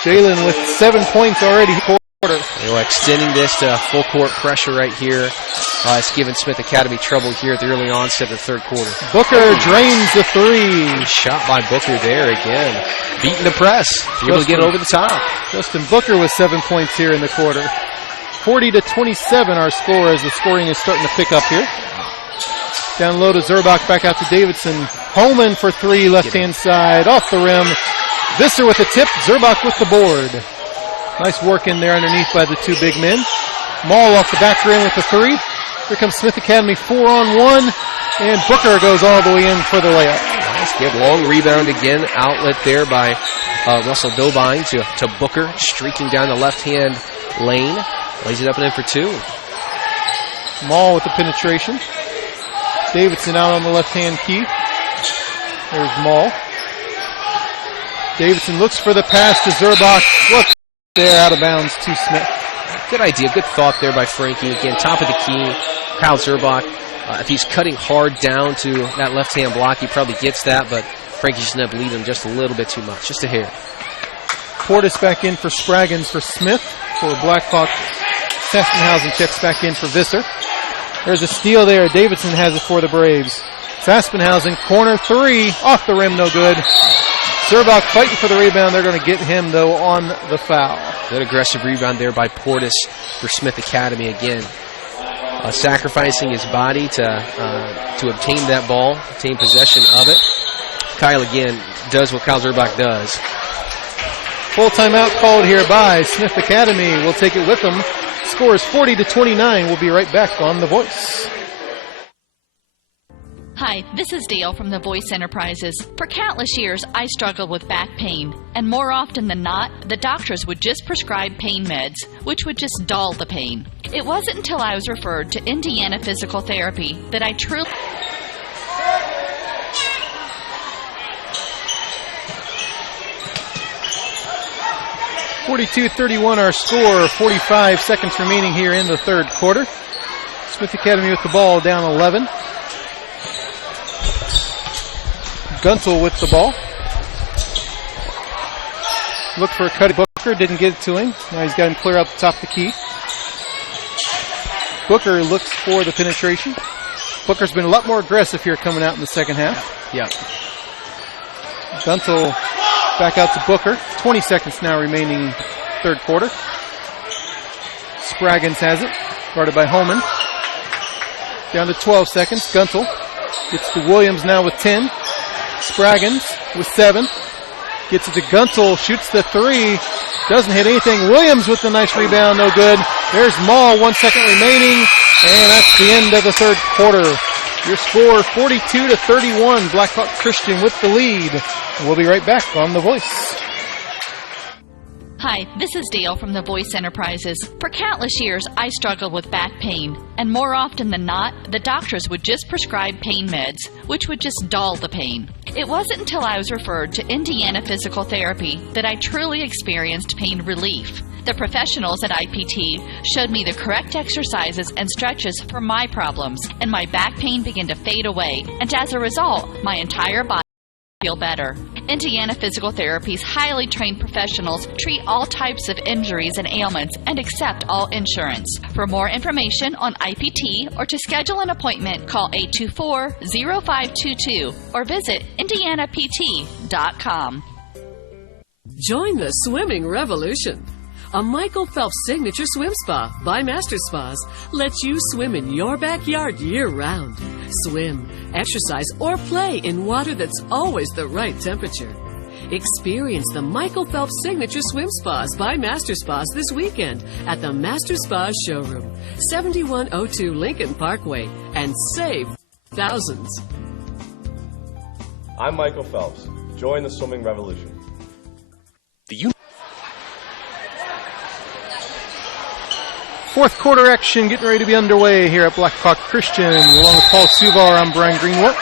Jalen with 7 points already. Extending this to full court pressure right here. It's giving Smith Academy trouble here at the early onset of the third quarter. Booker drains the three. Shot by Booker there again. Beating the press. Able to get over the top. Justin Booker with 7 points here in the quarter. 40-27 our score as the scoring is starting to pick up here. Down low to Zerbach, back out to Davidson. Holman for three, left-hand side, off the rim. Visser with the tip, Zerbach with the board. Nice work in there underneath by the two big men. Mall off the back rim with the three. Here comes Smith Academy 4-on-1, and Booker goes all the way in for the layup. Nice good long rebound again, outlet there by Russell Dobine to Booker, streaking down the left-hand lane. Lays it up and in for two. Mall with the penetration. Davidson out on the left-hand key. There's Mall. Davidson looks for the pass to Zerbach. Look, there out of bounds to Smith. Good idea, good thought there by Frankie. Again, top of the key. Kyle Zerbach, if he's cutting hard down to that left-hand block, he probably gets that, but Frankie just ended up leading him just a little bit too much, just a hair. Portis back in for Spraggins for Smith. For Blackhawk, Saspenhausen checks back in for Visser. There's a steal there. Davidson has it for the Braves. Saspenhausen, corner three, off the rim, no good. Zerbach fighting for the rebound. They're going to get him, though, on the foul. Good aggressive rebound there by Portis for Smith Academy again. Sacrificing his body to obtain that ball, obtain possession of it. Kyle, again, does what Kyle Zerbach does. Full timeout called here by Smith Academy. We'll take it with them. Score is 40-29. We'll be right back on The Voice. Hi, this is Dale from The Voice Enterprises. For countless years, I struggled with back pain, and more often than not, the doctors would just prescribe pain meds, which would just dull the pain. It wasn't until I was referred to Indiana Physical Therapy that I truly... 42-31 our score, 45 seconds remaining here in the third quarter. Smith Academy with the ball, down 11. Guntel with the ball. Look for a cut. Booker didn't get it to him. Now he's got him clear out the top of the key. Booker looks for the penetration. Booker's been a lot more aggressive here coming out in the second half. Yeah. Guntel back out to Booker. 20 seconds now remaining third quarter. Spraggins has it. Guarded by Holman. Down to 12 seconds. Guntel gets to Williams now with 10. Spraggins with 7. Gets it to Guntel. Shoots the three. Doesn't hit anything. Williams with the nice rebound. No good. There's Mall. 1 second remaining. And that's the end of the third quarter. Your score 42-31. Blackhawk Christian with the lead. We'll be right back on The Voice. Hi, this is Dale from The Voice Enterprises. For countless years, I struggled with back pain, and more often than not, the doctors would just prescribe pain meds, which would just dull the pain. It wasn't until I was referred to Indiana Physical Therapy that I truly experienced pain relief. The professionals at IPT showed me the correct exercises and stretches for my problems, and my back pain began to fade away, and as a result, my entire body feel better. Indiana Physical Therapy's highly trained professionals treat all types of injuries and ailments and accept all insurance. For more information on IPT or to schedule an appointment, call 824-0522 or visit indianapt.com. Join the swimming revolution. A Michael Phelps signature swim spa by Master Spas lets you swim in your backyard year-round. Swim, exercise, or play in water that's always the right temperature. Experience the Michael Phelps signature swim spas by Master Spas this weekend at the Master Spas showroom, 7102 Lincoln Parkway, and save thousands. I'm Michael Phelps. Join the swimming revolution. Fourth quarter action getting ready to be underway here at Blackhawk Christian. Along with Paul Suvar, I'm Brian Greenwood.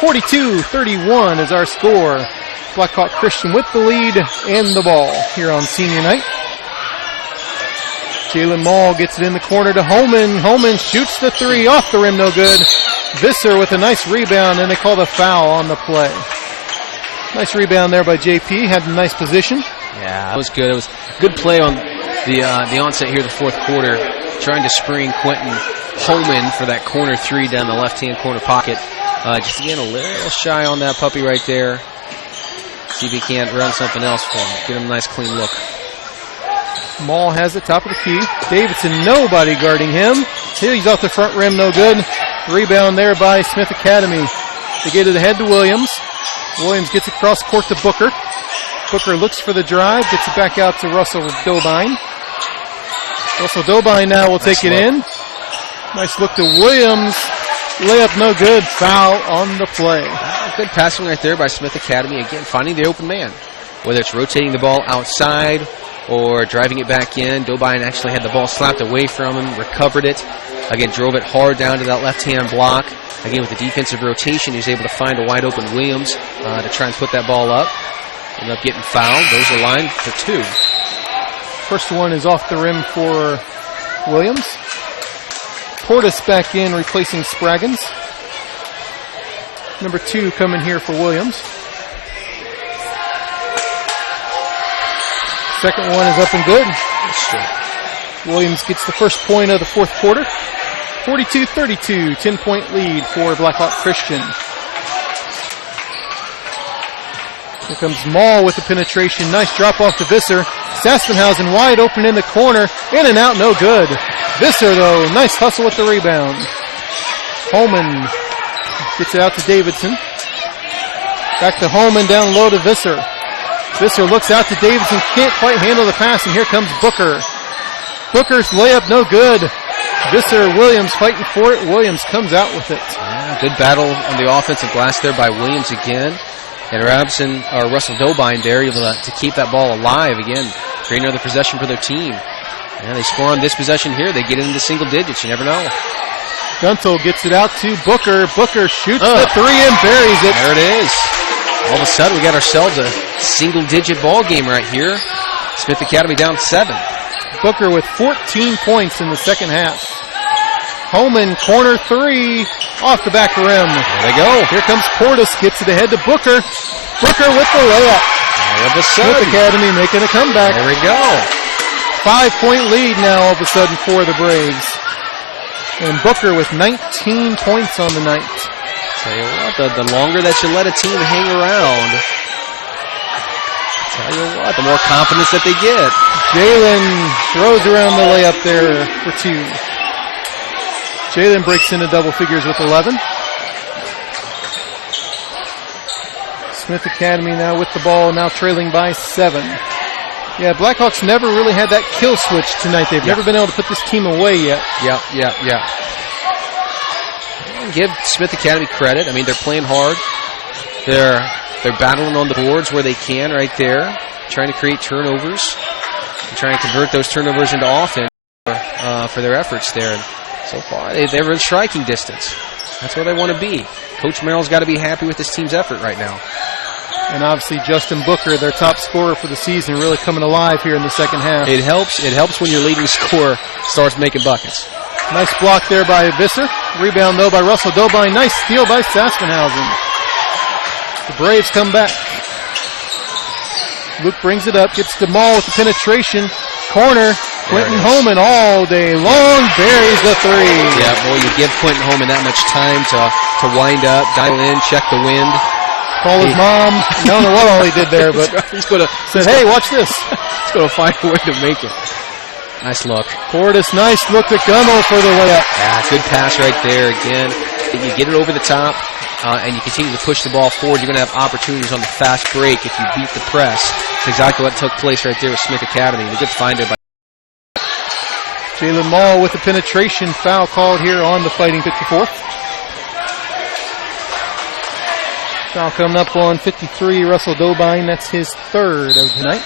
42-31 is our score. Blackhawk Christian with the lead and the ball here on senior night. Jalen Mall gets it in the corner to Holman. Holman shoots the three off the rim, no good. Visser with a nice rebound, and they call the foul on the play. Nice rebound there by JP. Had a nice position. Yeah, that was good. It was good play on the onset here, the fourth quarter, trying to spring Quentin Holman for that corner three down the left-hand corner pocket. Just again, a little shy on that puppy right there. See if he can't run something else for him. Get him a nice clean look. Mall has it, top of the key. Davidson, nobody guarding him. He's off the front rim, no good. Rebound there by Smith Academy. They get it ahead to Williams. Williams gets across court to Booker. Booker looks for the drive, gets it back out to Russell Dobine. Russell Dobine now will take it in. Nice look to Williams. Layup no good. Foul on the play. Good passing right there by Smith Academy. Again, finding the open man. Whether it's rotating the ball outside or driving it back in. Dobine actually had the ball slapped away from him, recovered it. Again, drove it hard down to that left-hand block. Again, with the defensive rotation, he was able to find a wide-open Williams to try and put that ball up. Ended up getting fouled. Those are lined for two. First one is off the rim for Williams. Portis back in, replacing Spraggins. Number 2 coming here for Williams. Second one is up and good. Williams gets the first point of the fourth quarter. 42-32, 10-point lead for Blackhawk Christian. Here comes Mall with the penetration. Nice drop off to Visser. Saspenhausen wide open in the corner. In and out, no good. Visser, though, nice hustle with the rebound. Holman gets it out to Davidson. Back to Holman, down low to Visser. Visser looks out to Davidson, can't quite handle the pass, and here comes Booker. Booker's layup, no good. Visser, Williams fighting for it. Williams comes out with it. Yeah, good battle on the offensive glass there by Williams again. And Russell Dobine there able to keep that ball alive again. Create another possession for their team. And they score on this possession here. They get into single digits. You never know. Guntel gets it out to Booker. Booker shoots the three and buries it. There it is. All of a sudden, we got ourselves a single-digit ball game right here. Smith Academy down 7. Booker with 14 points in the second half. Holman, corner 3, off the back rim. There they go. Here comes Portis, gets it ahead to Booker. Booker with the layup. All of a sudden. Smith Academy making a comeback. There we go. 5-point lead now all of a sudden for the Braves. And Booker with 19 points on the night. Tell you what, the longer that you let a team hang around, tell you what, the more confidence that they get. Jalen throws around the layup there for 2. Jalen breaks into double figures with 11. Smith Academy now with the ball, now trailing by 7. Yeah, Blackhawks never really had that kill switch tonight. They've never been able to put this team away yet. Yeah. Give Smith Academy credit. I mean, they're playing hard. They're battling on the boards where they can right there, trying to create turnovers, and trying to convert those turnovers into offense for their efforts there. And so far, they're in striking distance. That's where they want to be. Coach Merrill's got to be happy with this team's effort right now. And obviously Justin Booker, their top scorer for the season, really coming alive here in the second half. It helps when your leading scorer starts making buckets. Nice block there by Visser. Rebound, though, by Russell Dobine. Nice steal by Saspenhausen. The Braves come back. Luke brings it up, gets to Mall with the penetration. Corner, Quentin Holman all day long, buries the three. Yeah, boy, you give Quentin Holman that much time to wind up, dial in, check the wind. Call his mom. I don't know what all he did there, but he's going to said, hey, watch this. He's going to find a way to make it. Nice look. Portis, nice look to Gummel for the layup. Yeah, good pass right there. Again, you get it over the top, and you continue to push the ball forward. You're going to have opportunities on the fast break if you beat the press. That's exactly what took place right there with Smith Academy. A good find there by Jalen Mall with the penetration, foul called here on the Fighting 54th. Foul coming up on 53, Russell Dobine. That's his third of the night.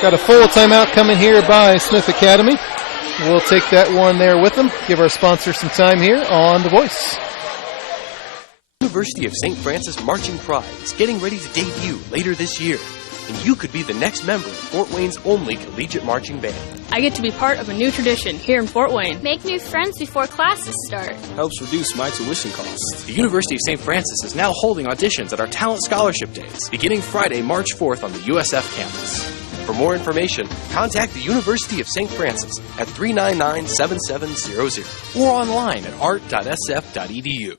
Got a full timeout coming here by Smith Academy. We'll take that one there with them. Give our sponsor some time here on The Voice. University of St. Francis Marching Pride is getting ready to debut later this year, and you could be the next member of Fort Wayne's only collegiate marching band. I get to be part of a new tradition here in Fort Wayne. Make new friends before classes start. Helps reduce my tuition costs. The University of St. Francis is now holding auditions at our Talent Scholarship Days, beginning Friday, March 4th on the USF campus. For more information, contact the University of St. Francis at 399-7700 or online at art.sf.edu.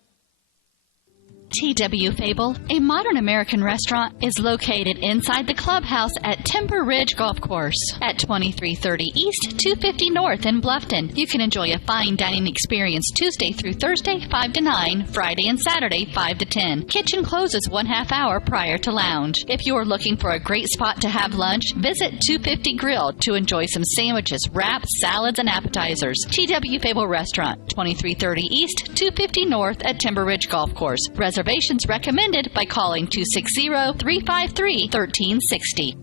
TW Fable, a modern American restaurant, is located inside the clubhouse at Timber Ridge Golf Course at 2330 East, 250 North in Bluffton. You can enjoy a fine dining experience Tuesday through Thursday, 5 to 9, Friday and Saturday, 5 to 10. Kitchen closes 1/2 hour prior to lounge. If you're looking for a great spot to have lunch, visit 250 Grill to enjoy some sandwiches, wraps, salads, and appetizers. TW Fable Restaurant, 2330 East, 250 North at Timber Ridge Golf Course. Reservations recommended by calling 260-353-1360.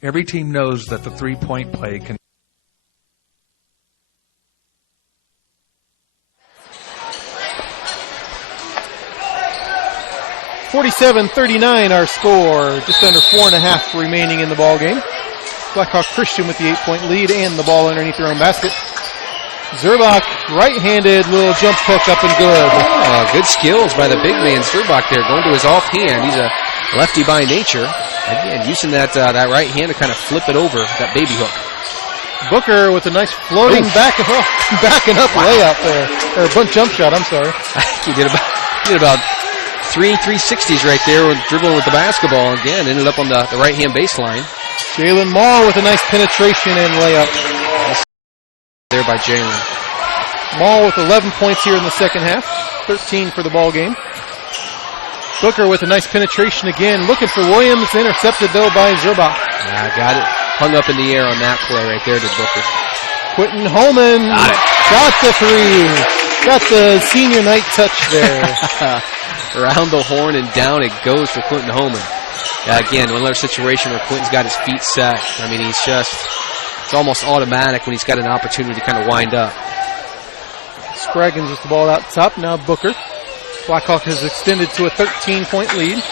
Every team knows that the three-point play can 47-39 our score. Just under 4.5 remaining in the ball game. Blackhawk Christian with the 8-point lead and the ball underneath their own basket. Zerbach, right-handed little jump hook up and good. Good skills by the big man Zerbach there, going to his offhand. He's a lefty by nature. Again, using that right hand to kind of flip it over, that baby hook. Booker with a nice floating backing up layup there. Or a jump shot, I'm sorry. He did about three 360s right there, dribbling with the basketball. Again, ended up on the right-hand baseline. Jalen Mall with a nice penetration and layup. There by Jalen. Mall with 11 points here in the second half. 13 for the ball game. Booker with a nice penetration again. Looking for Williams. Intercepted, though, by Zerbach. Got it. Hung up in the air on that play right there to Booker. Quentin Holman got the three. Got the senior night touch there. Around the horn and down it goes for Quentin Holman. Again, another situation where Quentin's got his feet set. I mean, it's almost automatic when he's got an opportunity to kind of wind up. Spraggins with the ball out top. Now Booker. Blackhawk has extended to a 13-point lead.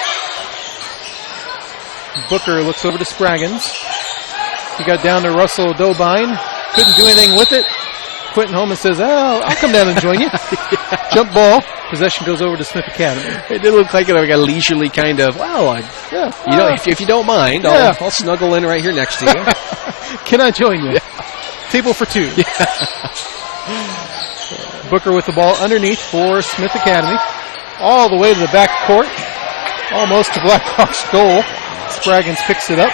Booker looks over to Spraggins. He got down to Russell Dobine. Couldn't do anything with it. Quentin Holman says, I'll come down and join you. Jump ball. Possession goes over to Smith Academy. It did look like a leisurely kind of, if you don't mind, I'll snuggle in right here next to you. Can I join you? Table for two. Booker with the ball underneath for Smith Academy. All the way to the back court. Almost to Blackhawk's goal. Spraggins picks it up.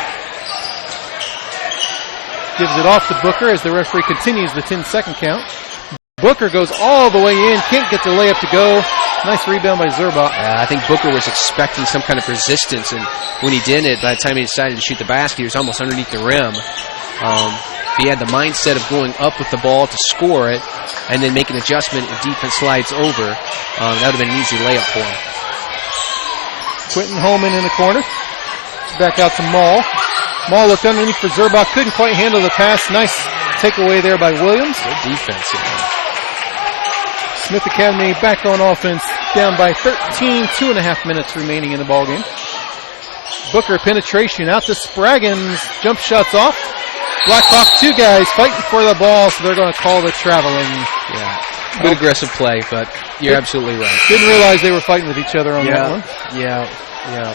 Gives it off to Booker as the referee continues the 10-second count. Booker goes all the way in. Can't get the layup to go. Nice rebound by Zerbach. I think Booker was expecting some kind of resistance, and when he didn't, by the time he decided to shoot the basket, he was almost underneath the rim. He had the mindset of going up with the ball to score it and then make an adjustment if defense slides over. That would have been an easy layup for him. Quentin Holman in the corner. Back out to Mall. Mall looked underneath for Zerbach. Couldn't quite handle the pass. Nice takeaway there by Williams. Good defense. Smith Academy back on offense. Down by 13. 2.5 minutes remaining in the ballgame. Booker penetration out to Spraggins. Jump shots off. Blackhawk, two guys fighting for the ball, so they're going to call the traveling. Good aggressive play, but you're absolutely right. Didn't realize they were fighting with each other on that one. Yeah.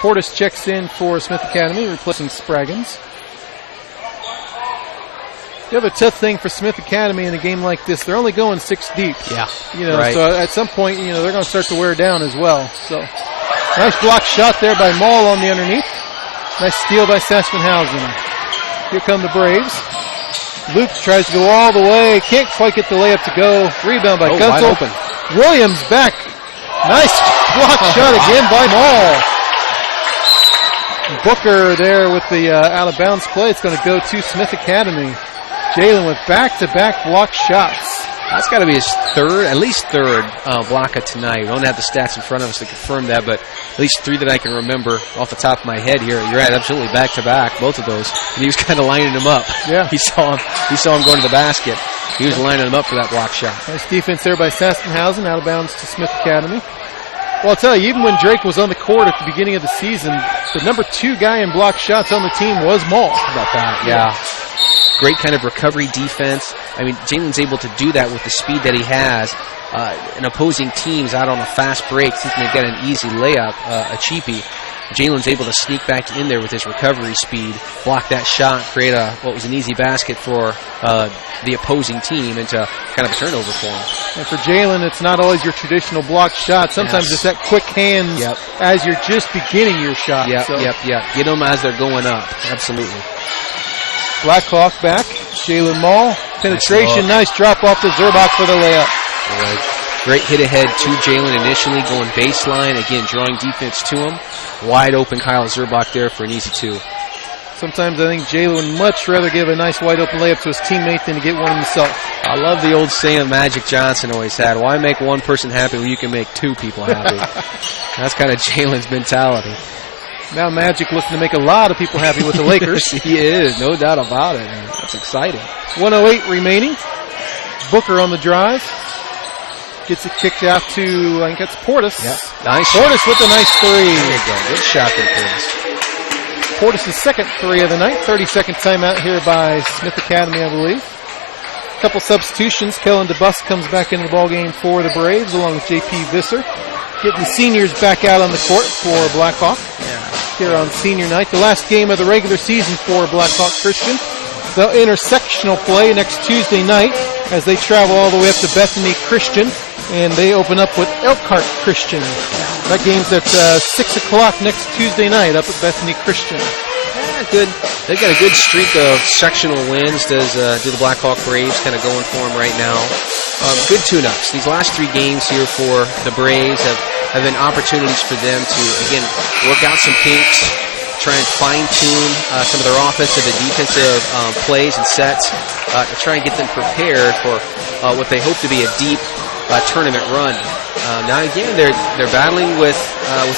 Portis checks in for Smith Academy, replacing Spraggins. You have a tough thing for Smith Academy in a game like this. They're only going 6 deep. Yeah. Right. So at some point, they're going to start to wear down as well. So nice block shot there by Maul on the underneath. Nice steal by Saspenhausen. Here come the Braves. Luke tries to go all the way. Can't quite get the layup to go. Rebound by Guntzel. Wide open. Williams back. Nice block shot again by Maul. Booker there with the out-of-bounds play. It's going to go to Smith Academy. Jalen with back-to-back block shots. That's got to be his at least third block of tonight. We don't have the stats in front of us to confirm that, but at least 3 that I can remember off the top of my head here. You're right, absolutely back-to-back, both of those. And he was kind of lining them up. Yeah. He saw him going to the basket. He was lining them up for that block shot. Nice defense there by Saspenhausen, out of bounds to Smith Academy. Well, I'll tell you, even when Drake was on the court at the beginning of the season, the number 2 guy in block shots on the team was Maul. How about that? Yeah. Great kind of recovery defense. I mean, Jalen's able to do that with the speed that he has. And opposing teams out on a fast break, thinking they get an easy layup, a cheapie. Jalen's able to sneak back in there with his recovery speed, block that shot, create what was an easy basket for the opposing team into kind of a turnover for him. And for Jalen, it's not always your traditional block shot. Sometimes it's that quick hands as you're just beginning your shot. Yep. Get them as they're going up. Absolutely. Blackhawk back. Jalen Maul. Penetration. Nice drop off to Zerbach for the layup. Right. Great hit ahead to Jalen initially, going baseline. Again, drawing defense to him. Wide open Kyle Zerbach there for an easy 2. Sometimes I think Jalen would much rather give a nice wide open layup to his teammate than to get one himself. I love the old saying that Magic Johnson always had. Why make one person happy when you can make 2 people happy? That's kind of Jalen's mentality. Now Magic looking to make a lot of people happy with the Lakers. He is, no doubt about it. That's exciting. 1:08 remaining. Booker on the drive. Gets it kicked out to, I think that's Portis. Yep. Nice. Portis with a nice 3. There you go. Good shot there, Portis. Portis' second 3 of the night. 30-second timeout here by Smith Academy, I believe. Couple substitutions. Kellen DeBus comes back into the ballgame for the Braves, along with J.P. Visser. Getting the seniors back out on the court for Blackhawk here on senior night. The last game of the regular season for Blackhawk Christian. The intersectional play next Tuesday night as they travel all the way up to Bethany Christian, and they open up with Elkhart Christian. That game's at 6 o'clock next Tuesday night up at Bethany Christian. Yeah, good. They've got a good streak of sectional wins. Do the Blackhawk Braves kind of going for them right now. Good tune-ups. These last 3 games here for the Braves have been opportunities for them to, again, work out some kinks, try and fine-tune some of their offensive and defensive plays and sets to try and get them prepared for what they hope to be a deep tournament run. Now, again, they're battling with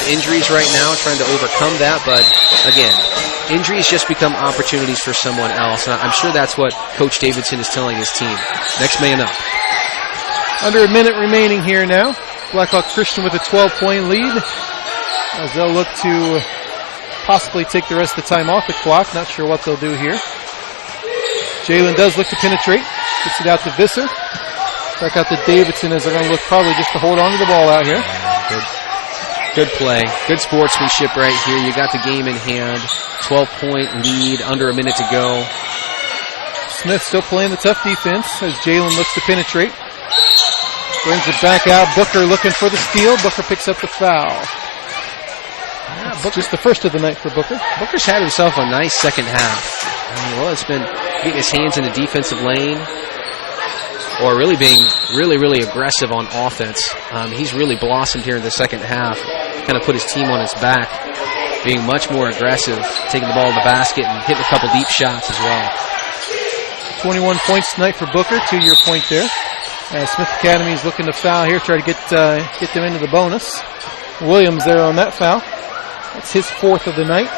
injuries right now, trying to overcome that, but, again, injuries just become opportunities for someone else, and I'm sure that's what Coach Davidson is telling his team. Next man up. Under a minute remaining here now. Blackhawk Christian with a 12-point lead as they'll look to possibly take the rest of the time off the clock. Not sure what they'll do here. Jalen does look to penetrate. Gets it out to Visser. Back out to Davidson as they're going to look probably just to hold on to the ball out here. Good play. Good sportsmanship right here. You got the game in hand. 12-point lead, under a minute to go. Smith still playing the tough defense as Jalen looks to penetrate. Brings it back out. Booker looking for the steal. Booker picks up the foul. Just the first of the night for Booker. Booker's had himself a nice second half. It's been getting his hands in the defensive lane or really being really aggressive on offense. He's really blossomed here in the second half. Kind of put his team on his back, being much more aggressive, taking the ball in the basket and hitting a couple deep shots as well. 21 points tonight for Booker. 2-year point there. Smith Academy is looking to foul here, try to get them into the bonus. Williams there on that foul. That's his 4th of the night.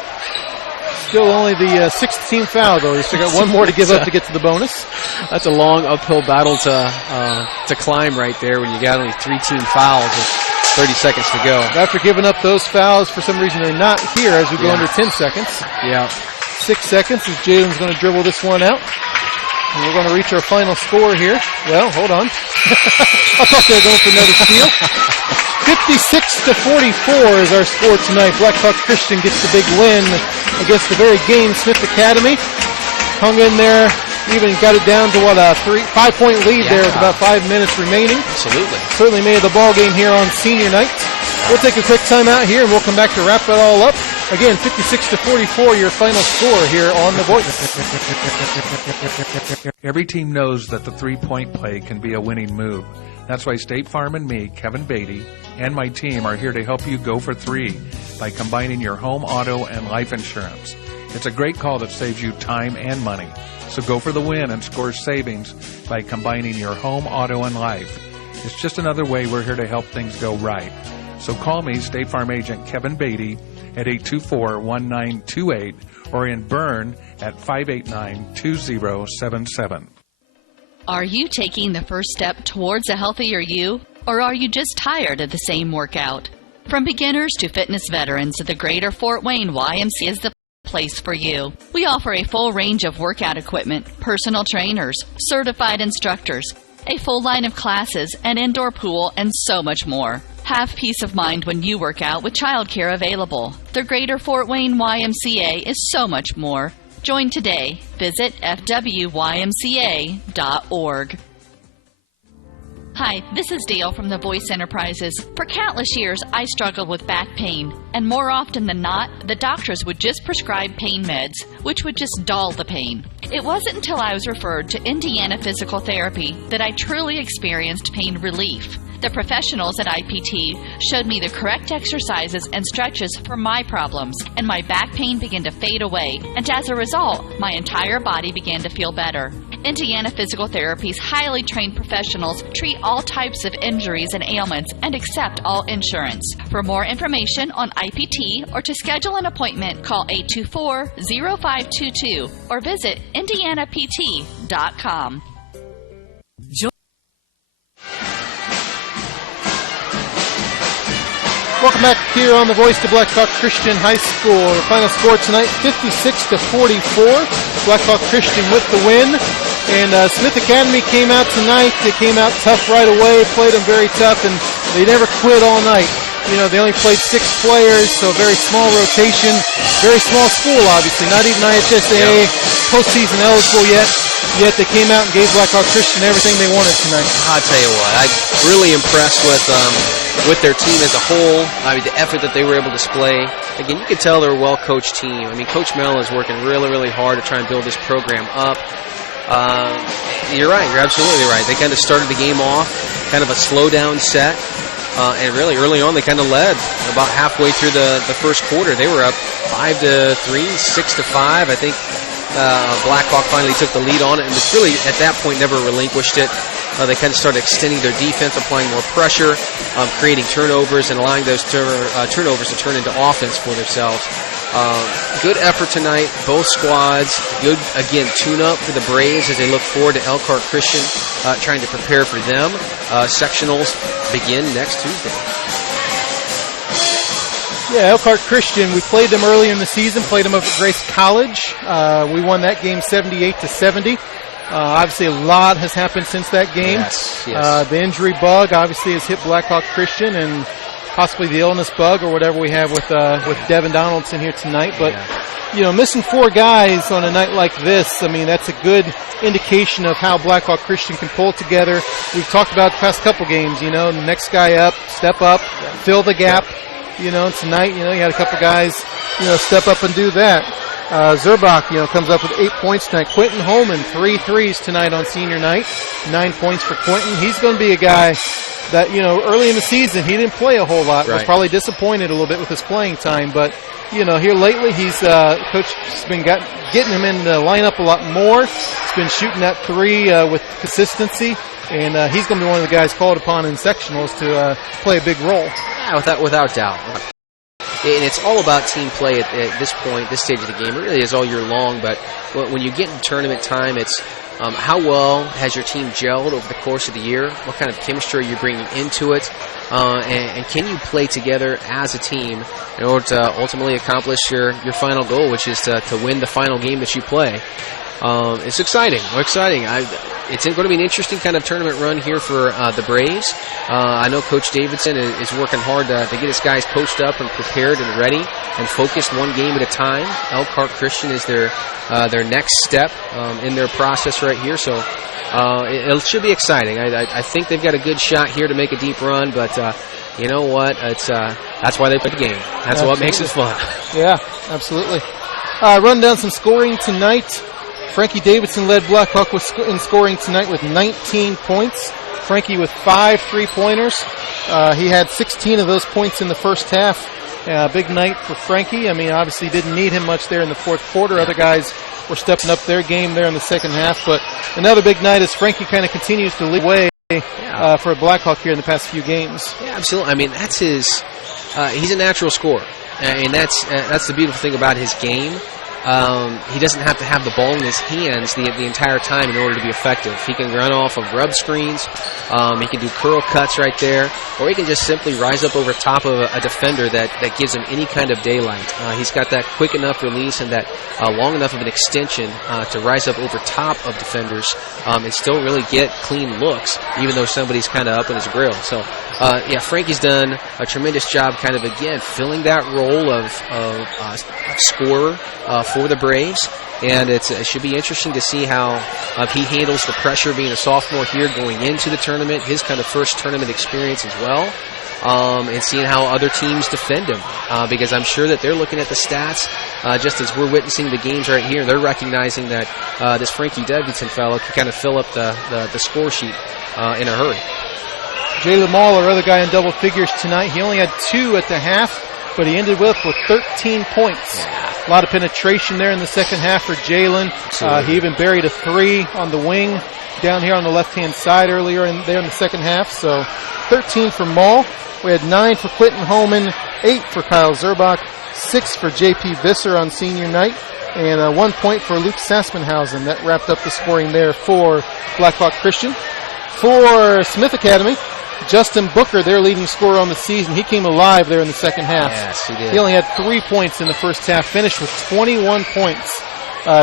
Still only the 6th team foul, though. They still got one more to give up to get to the bonus. That's a long uphill battle to climb right there when you got only 3 team fouls with 30 seconds to go. After giving up those fouls, for some reason they're not here as we go under 10 seconds. Yeah. 6 seconds as Jalen's going to dribble this one out. And we're going to reach our final score here. Well, hold on. I thought they were going for another steal. 56-44 is our score tonight. Blackhawk Christian gets the big win against the very game Smith Academy. Hung in there, even got it down to what, a 5-point lead there with about 5 minutes remaining. Absolutely. Certainly made the ball game here on senior night. We'll take a quick time out here and we'll come back to wrap it all up. Again, 56-44, your final score here on The Voice. Every team knows that the three-point play can be a winning move. That's why State Farm and me, Kevin Beatty, and my team are here to help you go for three by combining your home, auto, and life insurance. It's a great call that saves you time and money. So go for the win and score savings by combining your home, auto, and life. It's just another way we're here to help things go right. So call me, State Farm Agent Kevin Beatty, at 824-1928 or in Bern at 589-2077. Are you taking the first step towards a healthier you, or are you just tired of the same workout? From beginners to fitness veterans, the Greater Fort Wayne YMCA is the place for you. We offer a full range of workout equipment, personal trainers, certified instructors, a full line of classes, an indoor pool, and so much more. Have peace of mind when you work out with childcare available. The Greater Fort Wayne YMCA is so much more. Join today. Visit fwymca.org. Hi, this is Dale from the Voice Enterprises. For countless years, I struggled with back pain, and more often than not, the doctors would just prescribe pain meds, which would just dull the pain. It wasn't until I was referred to Indiana Physical Therapy that I truly experienced pain relief. The professionals at IPT showed me the correct exercises and stretches for my problems, and my back pain began to fade away, and as a result, my entire body began to feel better. Indiana Physical Therapy's highly trained professionals treat all types of injuries and ailments and accept all insurance. For more information on IPT or to schedule an appointment, call 824-0522 or visit indianapt.com. Welcome back here on The Voice to Blackhawk Christian High School. The final score tonight, 56-44. Blackhawk Christian with the win. And Smith Academy came out tonight. They came out tough right away, played them very tough, and they never quit all night. You know, they only played 6 players, so very small rotation. Very small school, obviously. Not even IHSAA postseason eligible yet. Yet they came out and gave Blackhawk Christian everything they wanted tonight. I'll tell you what, I'm really impressed with their team as a whole. I mean, the effort that they were able to display. Again, you can tell they're a well-coached team. I mean, Coach Merrill is working really, really hard to try and build this program up. You're right. You're absolutely right. They kind of started the game off, kind of a slow-down set. And really, early on, they kind of led. About halfway through the first quarter, they were up 5-3, 6-5. I think Blackhawk finally took the lead on it, and was really, at that point, never relinquished it. They kind of started extending their defense, applying more pressure, creating turnovers, and allowing those turnovers to turn into offense for themselves. Good effort tonight, both squads. Good, again, tune-up for the Braves as they look forward to Elkhart Christian, trying to prepare for them. Sectionals begin next Tuesday. Yeah, Elkhart Christian, we played them early in the season, played them up at Grace College. We won that game 78-70. Obviously, a lot has happened since that game. Yes. The injury bug obviously has hit Blackhawk Christian, and possibly the illness bug or whatever we have with Devin Donaldson here tonight. But, you know, missing 4 guys on a night like this, I mean, that's a good indication of how Blackhawk Christian can pull together. We've talked about the past couple games, you know, the next guy up, step up, fill the gap. You know, tonight, you know, you had a couple guys, you know, step up and do that. Zerbach, you know, comes up with 8 points tonight. Quentin Holman, 3 threes tonight on senior night. 9 points for Quentin. He's going to be a guy that, you know, early in the season, he didn't play a whole lot. Right. Was probably disappointed a little bit with his playing time. But, you know, here lately, he's, Coach has been getting him in the lineup a lot more. He's been shooting that 3 with consistency. And he's going to be one of the guys called upon in sectionals to play a big role. Yeah, without doubt. And it's all about team play at this point, this stage of the game. It really is all year long, but when you get into tournament time, it's how well has your team gelled over the course of the year? What kind of chemistry are you bringing into it? And can you play together as a team in order to ultimately accomplish your final goal, which is to win the final game that you play? it's exciting. Exciting. It's going to be an interesting kind of tournament run here for the Braves. I know Coach Davidson is working hard to get his guys coached up and prepared and ready and focused one game at a time. Elkhart Christian is their next step in their process right here. So it should be exciting. I think they've got a good shot here to make a deep run, but you know what? That's why they play the game. That's what makes it fun. Yeah, absolutely. Run down some scoring tonight. Frankie Davidson led Blackhawk in scoring tonight with 19 points. Frankie with 5 3-pointers. He had 16 of those points in the first half. Big night for Frankie. I mean, obviously didn't need him much there in the fourth quarter. Other guys were stepping up their game there in the second half. But another big night as Frankie kind of continues to lead the way for Blackhawk here in the past few games. Yeah, absolutely. I mean, that's his. He's a natural scorer, and that's the beautiful thing about his game. He doesn't have to have the ball in his hands the entire time in order to be effective. He can run off of rub screens. He can do curl cuts right there, or he can just simply rise up over top of a defender that gives him any kind of daylight. He's got that quick enough release and that long enough of an extension to rise up over top of defenders and still really get clean looks, even though somebody's kind of up in his grill. So, Frankie's done a tremendous job kind of, again, filling that role of scorer for the Braves, and it should be interesting to see how he handles the pressure being a sophomore here going into the tournament, his kind of first tournament experience as well, and seeing how other teams defend him, because I'm sure that they're looking at the stats just as we're witnessing the games right here, and they're recognizing that this Frankie Davidson fellow can kind of fill up the score sheet in a hurry. Jalen Mall, our other guy in double figures tonight, he only had 2 at the half, but he ended up with 13 points. Yeah. A lot of penetration there in the second half for Jalen. He even buried a 3 on the wing down here on the left-hand side earlier in the second half. So 13 for Mall. We had 9 for Quentin Holman, 8 for Kyle Zerbach, 6 for J.P. Visser on senior night, and 1 point for Luke Saspenhausen. That wrapped up the scoring there for Blackhawk Christian. For Smith Academy, Justin Booker, their leading scorer on the season, he came alive there in the second half. Yes, he did. He only had 3 points in the first half, finished with 21 points.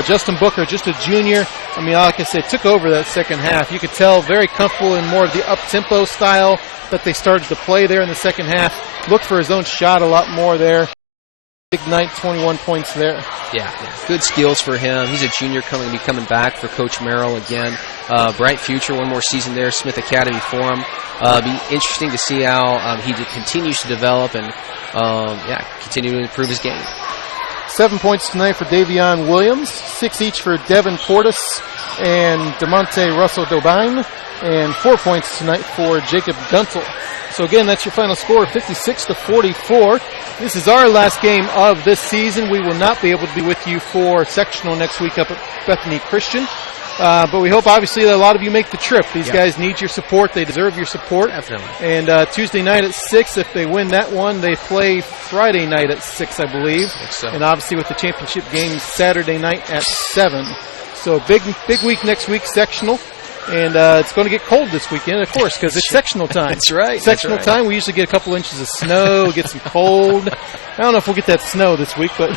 Justin Booker, just a junior, I mean, like I said, took over that second half. You could tell very comfortable in more of the up-tempo style that they started to play there in the second half. Looked for his own shot a lot more there. Big night, 21 points there. Yeah, good skills for him. He's a junior coming back for Coach Merrill again. Bright future, one more season there, Smith Academy for him. Be interesting to see how he continues to develop and continue to improve his game. 7 points tonight for Davion Williams, 6 each for Devin Portis and DeMonte Russell-Dobine, and 4 points tonight for Jacob Guntel. So again, that's your final score, 56-44. This is our last game of this season. We will not be able to be with you for sectional next week up at Bethany Christian. But we hope, obviously, that a lot of you make the trip. These guys need your support. They deserve your support. Definitely. And Tuesday night at 6, if they win that one, they play Friday night at 6, I believe. So. And obviously with the championship game Saturday night at 7. So big week next week, sectional. And it's going to get cold this weekend, of course, because it's sectional time. That's right. Sectional time, we usually get a couple inches of snow, get some cold. I don't know if we'll get that snow this week, but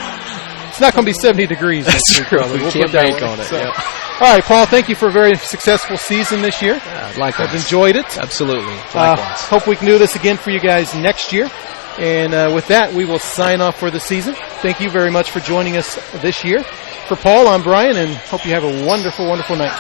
it's not going to be 70 degrees next week. Probably. We'll can't bank on it. So. All right, Paul, thank you for a very successful season this year. Likewise. I've enjoyed it. Absolutely. Likewise. Hope we can do this again for you guys next year. And with that, we will sign off for the season. Thank you very much for joining us this year. For Paul, I'm Brian, and hope you have a wonderful, wonderful night.